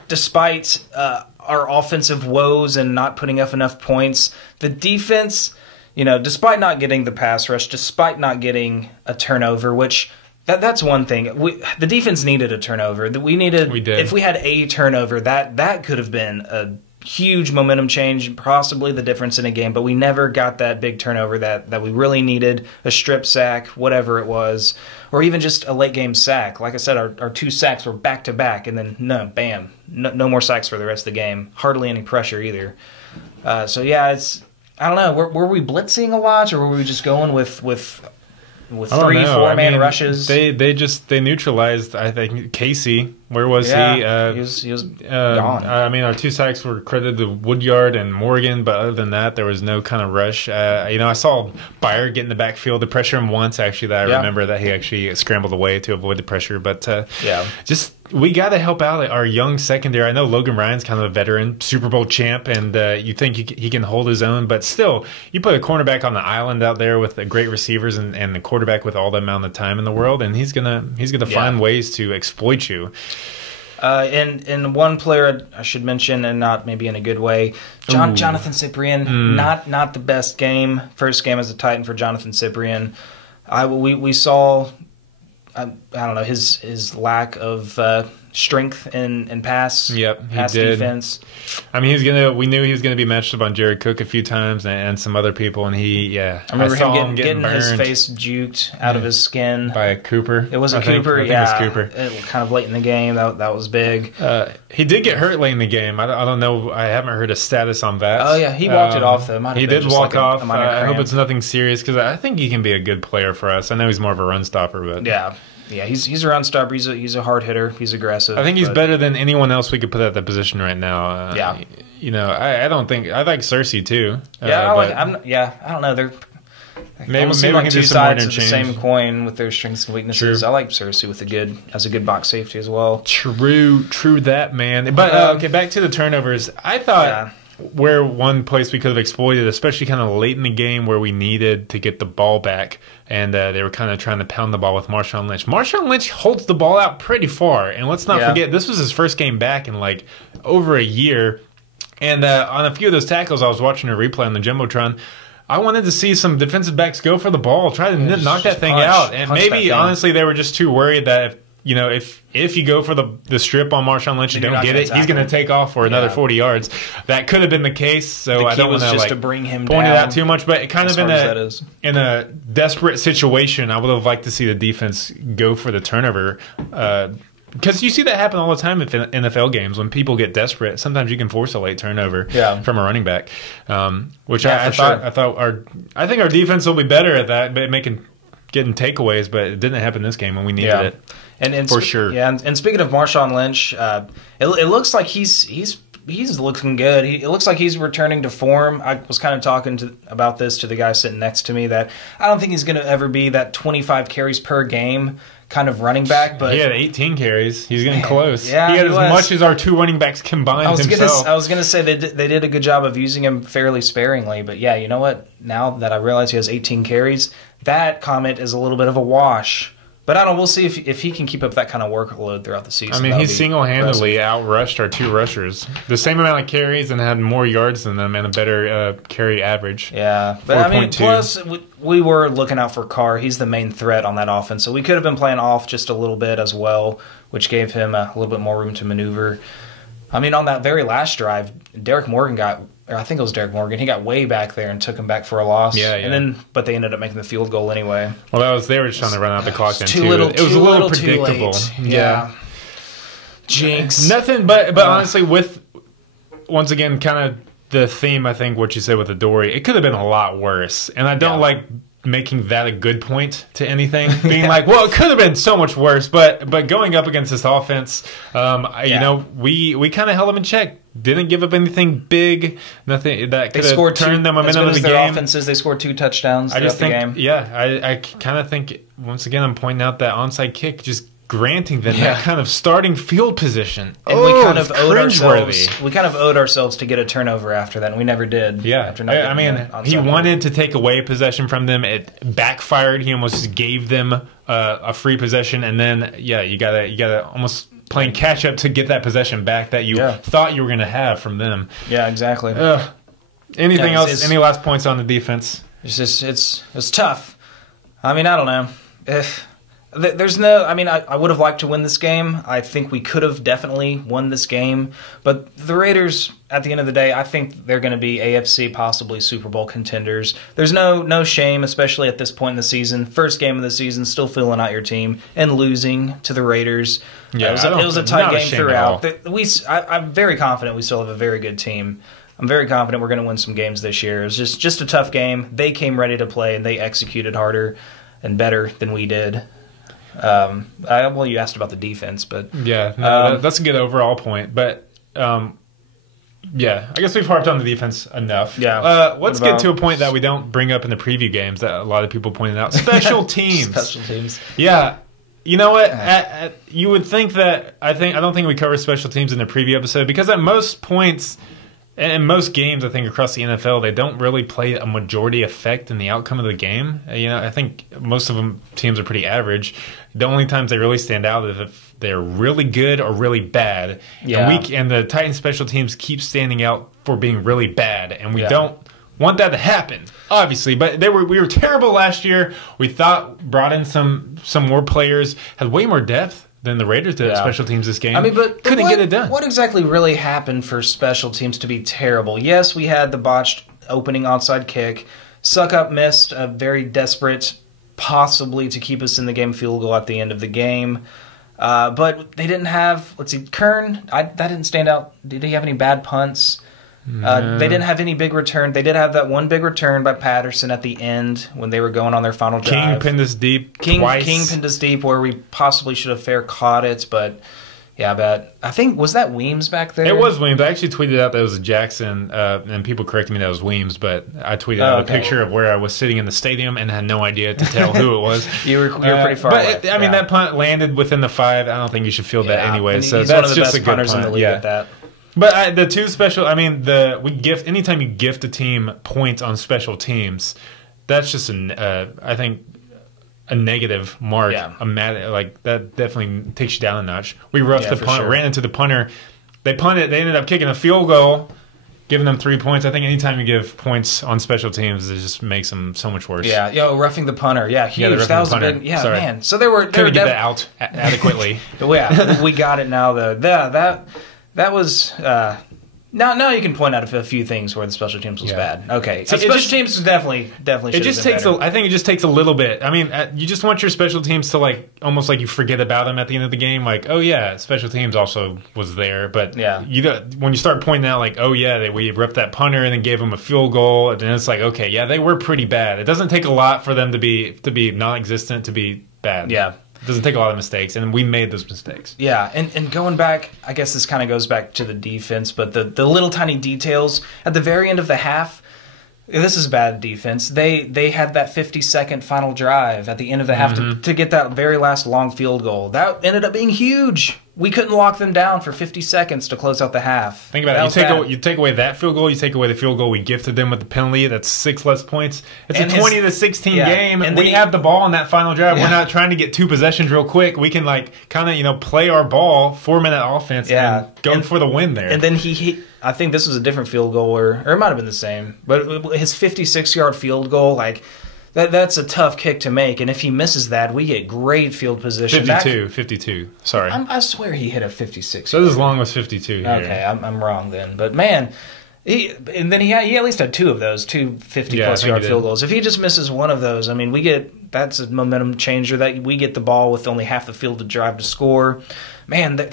despite our offensive woes and not putting up enough points, the defense, despite not getting the pass rush, despite not getting a turnover, which... That's one thing. The defense needed a turnover. We did. If we had a turnover, that could have been a huge momentum change, possibly the difference in a game. But we never got that big turnover that we really needed, a strip sack, whatever it was, or even just a late game sack. Like I said, our 2 sacks were back to back, and then no more sacks for the rest of the game. Hardly any pressure either. So yeah, I don't know. Were we blitzing a lot, or were we just going with 3-4 man rushes? They neutralized, I think, Casey. Where was he? He was gone. I mean, our 2 sacks were credited to Woodyard and Morgan, but other than that, there was no kind of rush. I saw Byer get in the backfield to pressure him once, actually, that I remember that he actually scrambled away to avoid the pressure. But we got to help out our young secondary. I know Logan Ryan's kind of a veteran, Super Bowl champ, and you think he can hold his own, but still, you put a cornerback on the island out there with the great receivers and the quarterback with all the amount of time in the world, and he's gonna find ways to exploit you. And one player I should mention, and not maybe in a good way, Jonathan Cyprien. Not the best game. First game as a Titan for Jonathan Cyprien. We saw, I don't know, his lack of strength in pass. Yep, pass defense. I mean, we knew he was going to be matched up on Jared Cook a few times and some other people, and I remember him getting his face juked out of his skin by a Cooper. It was a Cooper, I think it was Cooper. Kind of late in the game. That was big. He did get hurt late in the game. I don't know. I haven't heard a status on that. Oh yeah, he walked it off though. He did walk off. I hope it's nothing serious because I think he can be a good player for us. I know he's more of a run stopper, but yeah, he's a run stopper. He's a hard hitter. He's aggressive. I think he's better than anyone else we could put at that position right now. I don't think I like Cersei too. I don't know. They're maybe like 2 sides of the same coin with their strengths and weaknesses. True. I like Cersei as a good box safety as well. True that, man. But okay, back to the turnovers. I thought. Where one place we could have exploited, especially kind of late in the game where we needed to get the ball back, and they were kind of trying to pound the ball with Marshawn Lynch. Marshawn Lynch holds the ball out pretty far, and let's not forget, this was his first game back in like over a year, and on a few of those tackles, I was watching a replay on the Jumbotron, I wanted to see some defensive backs go for the ball, try to knock that thing out, and maybe, honestly, they were just too worried that if you go for the strip on Marshawn Lynch and don't get it, he's going to take off for another 40 yards. That could have been the case, so I don't want to bring him point down it out too much. But kind of in a desperate situation, I would have liked to see the defense go for the turnover. Because you see that happen all the time in NFL games when people get desperate. Sometimes you can force a late turnover from a running back, which I think our defense will be better at that, getting takeaways. But it didn't happen this game when we needed it. And for sure. Yeah, and speaking of Marshawn Lynch, it looks like he's looking good. It looks like he's returning to form. I was kind of talking about this to the guy sitting next to me that I don't think he's going to ever be that 25 carries per game kind of running back. But he had 18 carries. He's getting close. Yeah, he had as much as our 2 running backs combined himself. I was gonna say they did a good job of using him fairly sparingly. But yeah, you know what? Now that I realize he has 18 carries, that comment is a little bit of a wash. But I don't know. We'll see if he can keep up that kind of workload throughout the season. I mean, he single-handedly outrushed our 2 rushers. The same amount of carries and had more yards than them and a better carry average. Yeah. But, I mean, plus, we were looking out for Carr. He's the main threat on that offense. So we could have been playing off just a little bit as well, which gave him a little bit more room to maneuver. I mean, on that very last drive, Derek Morgan he got way back there and took him back for a loss. Yeah. But they ended up making the field goal anyway. Well, they were just trying to run out the clock then, too. It was a little predictable. Yeah. Jinx. Nothing, but honestly, with, once again, kind of the theme, I think, what you said with Adoree, it could have been a lot worse. And I don't like making that a good point to anything, being like, well, it could have been so much worse, but going up against this offense, you know, we kind of held them in check. Didn't give up anything big, nothing that could have turned the momentum of the game. Their offenses, they scored 2 touchdowns throughout the game. Yeah, I kind of think, once again, I'm pointing out that onside kick, just granting them that kind of starting field position. And we kind of owed ourselves to get a turnover after that, and we never did. Yeah, I mean, he wanted to take away possession from them. It backfired. He almost just gave them a free possession, and then you gotta almost playing catch up to get that possession back that you thought you were going to have from them. Yeah, exactly. Anything else? Any last points on the defense? It's tough. I mean, I don't know. There's no. I mean, I would have liked to win this game. I think we could have definitely won this game. But the Raiders, at the end of the day, I think they're going to be AFC, possibly Super Bowl contenders. There's no shame, especially at this point in the season. First game of the season, still filling out your team and losing to the Raiders. Yeah, it was a tight game throughout. I'm very confident we still have a very good team. I'm very confident we're going to win some games this year. It was just a tough game. They came ready to play, and they executed harder and better than we did. Well, you asked about the defense, but that's a good overall point. But I guess we've harped on the defense enough. Yeah. Let's get to a point that we don't bring up in the preview games that a lot of people pointed out: special teams. Special teams. Yeah. You know what? You would think that I don't think we covered special teams in the preview episode because at most points. In most games, I think, across the NFL, they don't really play a majority effect in the outcome of the game. You know, I think most of them teams are pretty average. The only times they really stand out is if they're really good or really bad. Yeah. And the Titans special teams keep standing out for being really bad, and we don't want that to happen, obviously. But we were terrible last year. We brought in some more players, had way more depth than the Raiders did at special teams this game. I mean, but couldn't get it done. What exactly really happened for special teams to be terrible? Yes, we had the botched opening onside kick. Suckup missed a very desperate, possibly to keep us in the game, field goal at the end of the game. But they didn't have, Kern, that didn't stand out. Did he have any bad punts? They didn't have any big return. They did have that one big return by Patterson at the end when they were going on their final drive. King pinned us deep twice. King pinned us deep where we possibly should have fair caught it, but I think, was that Weems back there? It was Weems. I actually tweeted out that it was Jackson, and people corrected me that it was Weems, but I tweeted out a picture of where I was sitting in the stadium and had no idea to tell who it was. you were pretty far away. I mean, that punt landed within the 5. I don't think you should feel that anyway, so he's that's one of the just best a good punters punt. in the league at that. But the two special, I mean, anytime you gift a team points on special teams, that's just I think a negative mark. Yeah. That definitely takes you down a notch. We roughed the punt, ran into the punter. They punted. They ended up kicking a field goal, giving them 3 points. I think anytime you give points on special teams, it just makes them so much worse. Yeah, roughing the punter. Yeah, huge. Yeah, that was punter. a big. Yeah, sorry. Man. So couldn't get that out adequately. We got it now. That was now you can point out a few things where the special teams was bad. Okay, so special teams was definitely. It just takes. I think it just takes a little bit. I mean, you just want your special teams to almost like you forget about them at the end of the game. Like, oh yeah, special teams also was there. But when you start pointing out we ripped that punter and then gave them a field goal, and then it's like, okay, they were pretty bad. It doesn't take a lot for them to be non-existent to be bad. Yeah. It doesn't take a lot of mistakes, and we made those mistakes. Yeah, and going back, I guess this kind of goes back to the defense, but the little tiny details at the very end of the half, This is bad defense. They had that 50-second final drive at the end of the half to get that very last long field goal. That ended up being huge. We couldn't lock them down for 50 seconds to close out the half. Think about it. You take away that field goal. You take away the field goal we gifted them with the penalty. That's 6 less points. It's a 20-16 game. And we have the ball on that final drive. We're not trying to get 2 possessions real quick. We can kind of play our ball, 4-minute offense, and go for the win there. And then he I think this was a different field goal, or it might have been the same. But his 56-yard field goal, that's a tough kick to make, and if he misses that, we get great field position. 52. Sorry. I swear he hit a 56. So as long as 52 here. Okay, I'm wrong then. But man, he at least had 2 of those, 2 50-plus yard field goals. If he just misses one of those, I mean, that's a momentum changer that we get the ball with only half the field to drive to score. Man,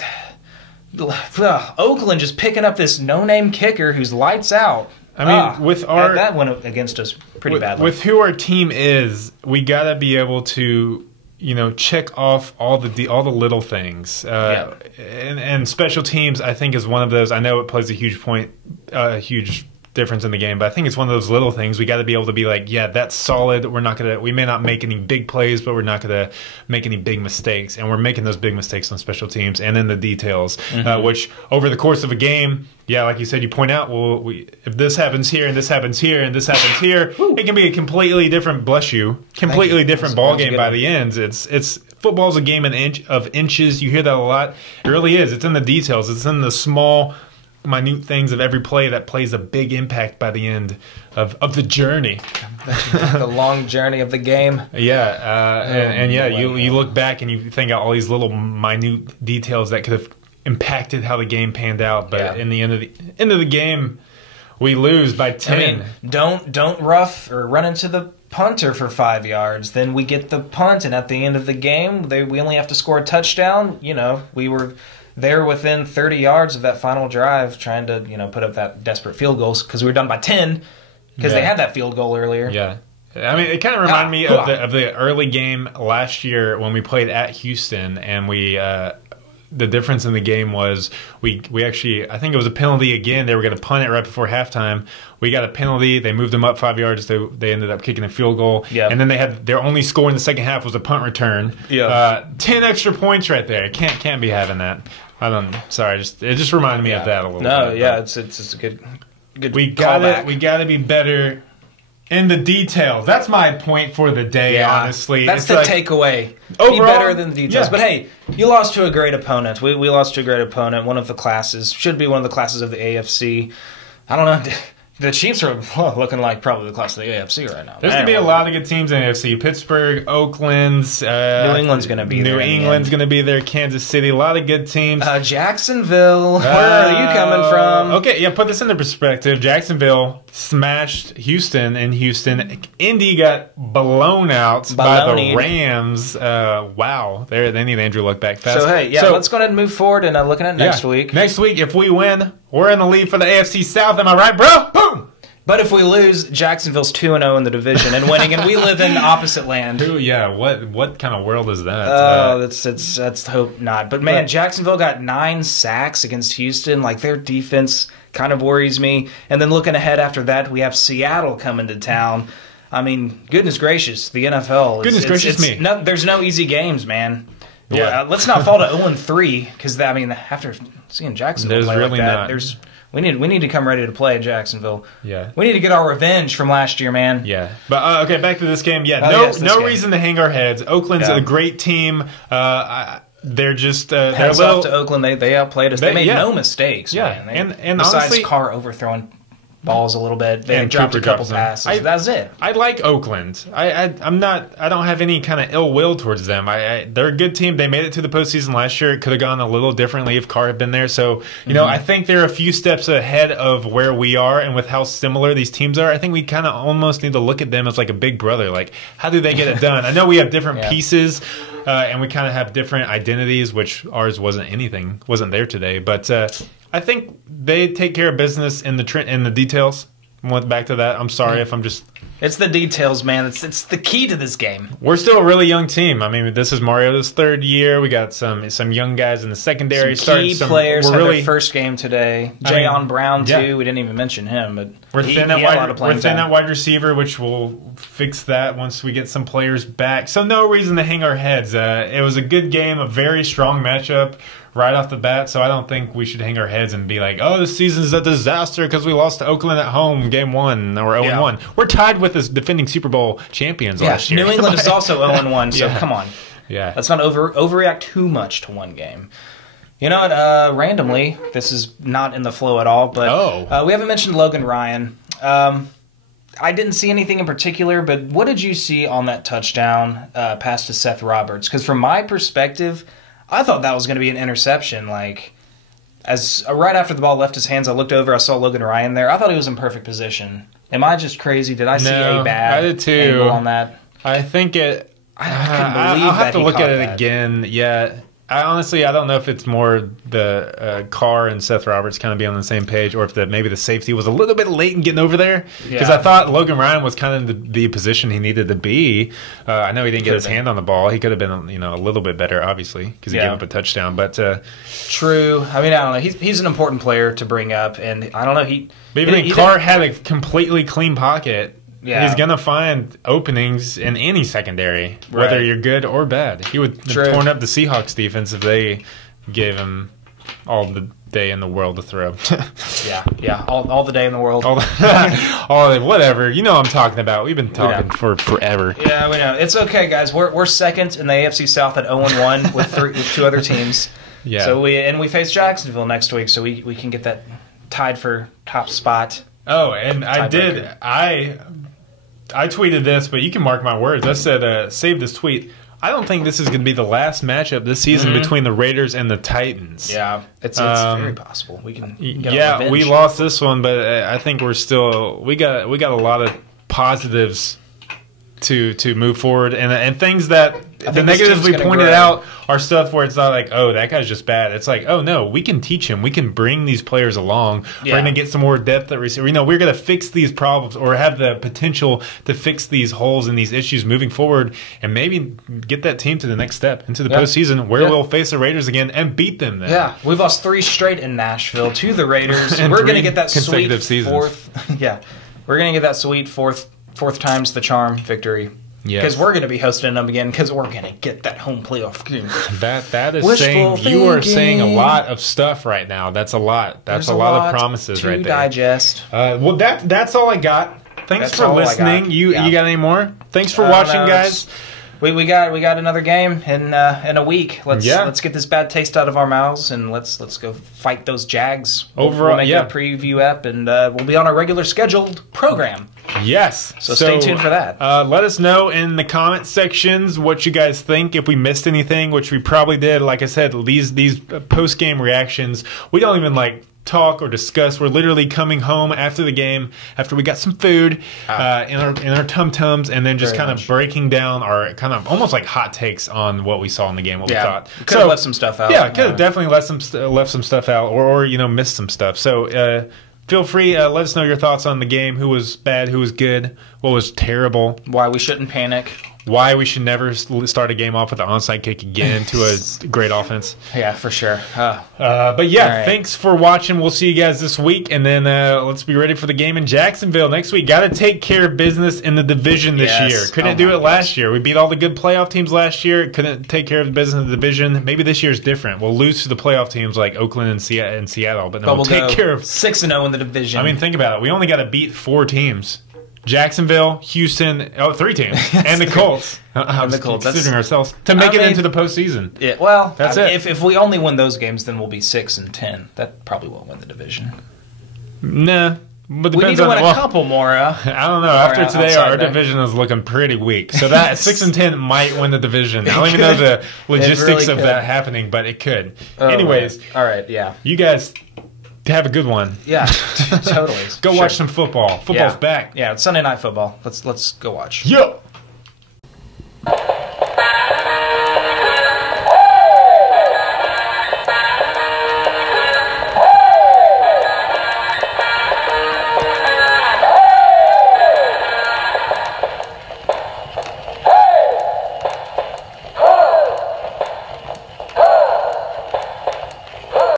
Oakland just picking up this no-name kicker who's lights out. I mean, with that went against us pretty badly. With who our team is, we gotta be able to, check off all the little things. And special teams, I think, is one of those. I know it plays a huge difference in the game, but I think it's one of those little things. We got to be able to be like, yeah, that's solid. We may not make any big plays, but we're not gonna make any big mistakes, and we're making those big mistakes on special teams and in the details, which over the course of a game, like you said, you point out, well, if this happens here and this happens here and this happens here, it can be a completely different different ball game by the end. It's football's a game of inches. You hear that a lot. It really is. It's in the details. It's in the small, minute things of every play that plays a big impact by the end of the journey. The long journey of the game. You look back and you think of all these little minute details that could have impacted how the game panned out, but in the end of the game, we lose by 10. I mean, don't rough or run into the punter for 5 yards. Then we get the punt, and at the end of the game, we only have to score a touchdown. We were there within 30 yards of that final drive, trying to put up that desperate field goals because we were done by 10 because they had that field goal earlier. Yeah. I mean, it kind of reminded me of the early game last year when we played at Houston, and the difference in the game was we actually, I think it was a penalty again. They were going to punt it right before halftime. We got a penalty. They moved them up 5 yards. They ended up kicking a field goal. Yeah. And then they had their only score in the second half was a punt return. Yeah. 10 extra points right there. Can't be having that. Sorry. It just reminded me of that a little bit. No, yeah, it's a good. We gotta be better in the details. That's my point for the day, honestly. That's the takeaway. Overall, be better than the details. Yeah. But hey, you lost to a great opponent. We lost to a great opponent. One of the classes. Should be one of the classes of the AFC. I don't know. The Chiefs are looking like probably the class of the AFC right now. There's going to be a lot of good teams in the AFC. Pittsburgh, Oakland. New England's going to be there. New England's going to be there. Kansas City. A lot of good teams. Jacksonville. Where are you coming from? Okay, put this into perspective. Jacksonville smashed Houston in Houston. Indy got blown out by the Rams. Wow. They need Andrew Luck back fast. So, hey, let's go ahead and move forward and looking at next week. Next week, if we win, we're in the lead for the AFC South. Am I right, bro? Boom! But if we lose, Jacksonville's 2-0 in the division and winning, and we live in opposite land. What kind of world is that? Let's hope not. But man, Jacksonville got 9 sacks against Houston. Their defense kind of worries me. And then looking ahead after that, we have Seattle coming to town. I mean, goodness gracious, the NFL. There's no easy games, man. Yeah. Let's not fall to 0-3 because after seeing Jacksonville there's play really like that, not. We need to come ready to play in Jacksonville. Yeah, we need to get our revenge from last year, man. Yeah, but okay, back to this game. Yeah, no reason to hang our heads. Oakland's a great team. They're just hats off to Oakland. They outplayed us. They made no mistakes. Yeah, man. And besides honestly, Carr overthrowing balls a little bit. They dropped a couple passes. That's it. I like Oakland. I don't have any kind of ill will towards them. They're a good team. They made it to the postseason last year. It could have gone a little differently if Carr had been there. So, I think they're a few steps ahead of where we are, and with how similar these teams are, I think we kind of almost need to look at them as like a big brother. Like, how do they get it done? I know we have different pieces, and we kind of have different identities, which ours wasn't there today. But I think they take care of business in the details. Went back to that. I'm sorry if I'm just It's the details, man. It's the key to this game. We're still a really young team. I mean, this is Mariota's third year. We got some young guys in the secondary. Some key players had their first game today. Jayon Brown, too. Yeah. We didn't even mention him, but we're thin that wide receiver, which will fix that once we get some players back. So no reason to hang our heads. It was a good game, a very strong matchup right off the bat, so I don't think we should hang our heads and be like, oh, this season's a disaster because we lost to Oakland at home game 1 or 0-1. We're tied with the defending Super Bowl champions last year. New England is also 0-1, so come on. Yeah. Let's not overreact too much to one game. You know what? Randomly, this is not in the flow at all, but we haven't mentioned Logan Ryan. I didn't see anything in particular, but what did you see on that touchdown pass to Seth Roberts? Because from my perspective, I thought that was going to be an interception. Like, as right after the ball left his hands, I looked over, I saw Logan Ryan there. I thought he was in perfect position. Am I just crazy? Did I see a bad I did too. angle on that? I think it. I couldn't believe I'll have to look at it that. again. Yeah. I don't know if it's more the Carr and Seth Roberts kind of be on the same page, or if maybe the safety was a little bit late in getting over there. Because I thought Logan Ryan was kind of the position he needed to be. I know he didn't get his hand on the ball. He could have been a little bit better, obviously, because he gave up a touchdown. But true. I mean, I don't know. He's an important player to bring up, and I don't know. But Carr had a completely clean pocket. Yeah. He's going to find openings in any secondary, whether you're good or bad. He would have torn up the Seahawks defense if they gave him all the day in the world to throw. All the day in the world. Whatever. You know what I'm talking about. We've been talking for forever. Yeah, we know. It's okay, guys. We're second in the AFC South at 0-1 with 2 other teams. Yeah. So we face Jacksonville next week, so we can get that tied for top spot. Oh, and I tweeted this, but you can mark my words. I said, save this tweet. I don't think this is going to be the last matchup this season between the Raiders and the Titans. Yeah, it's very possible. We can we lost this one, but I think we got a lot of positives to move forward, and things that the negatives we pointed out are stuff where it's not like, oh, that guy's just bad. It's like, oh no, we can teach him. We can bring these players along. We're going to get some more depth at receiver. We're going to fix these problems, or have the potential to fix these holes and these issues moving forward, and maybe get that team to the next step into the postseason, where we'll face the Raiders again and beat them. Then. Yeah, we've lost 3 straight in Nashville to the Raiders. We're going to get that sweet fourth. We're going to get that sweet fourth time's the charm victory. Because we're going to be hosting them again, because we're going to get that home playoff game. That is saying you are saying a lot of stuff right now. That's a lot. That's a lot of promises right there. Digest. Well, that's all I got. Thanks for listening. You got any more? Thanks for watching, guys. We got another game in a week. Let's get this bad taste out of our mouths, and let's go fight those Jags. Overall, we'll make a preview app, and we'll be on our regular scheduled program. Yes. So stay tuned for that. Let us know in the comment sections what you guys think. If we missed anything, which we probably did. Like I said, these post-game reactions, we don't even talk or discuss. We're literally coming home after the game, after we got some food in our tum-tums, and then just kind of breaking down our kind of almost like hot takes on what we saw in the game, what we thought. Could have left some stuff out. Yeah, could have definitely left some stuff out, or missed some stuff. So feel free, let us know your thoughts on the game. Who was bad, who was good, what was terrible. Why we shouldn't panic. Why we should never start a game off with an onside kick again to a great offense. Yeah, for sure. But yeah, thanks for watching. We'll see you guys this week, and then let's be ready for the game in Jacksonville next week. Got to take care of business in the division this year. Couldn't do it last year. We beat all the good playoff teams last year. Couldn't take care of the business in the division. Maybe this year's different. We'll lose to the playoff teams like Oakland and Seattle, but then we'll take care of 6-0 in the division. I mean, think about it. We only got to beat 4 teams. Jacksonville, Houston, 3 teams, and the Colts. And the Colts. Considering ourselves to make it into the postseason. Yeah, well, that's it. If we only win those games, then we'll be 6-10. That probably won't win the division. Nah. But we need to win a couple more. I don't know. After today, our division is looking pretty weak. So that 6-10 might win the division. I don't even know the logistics of that happening, but it could. Anyways. All right, yeah. You guys have a good one. Yeah, totally. Go watch some football. Football's back. Yeah, it's Sunday Night Football. Let's go watch. Yo!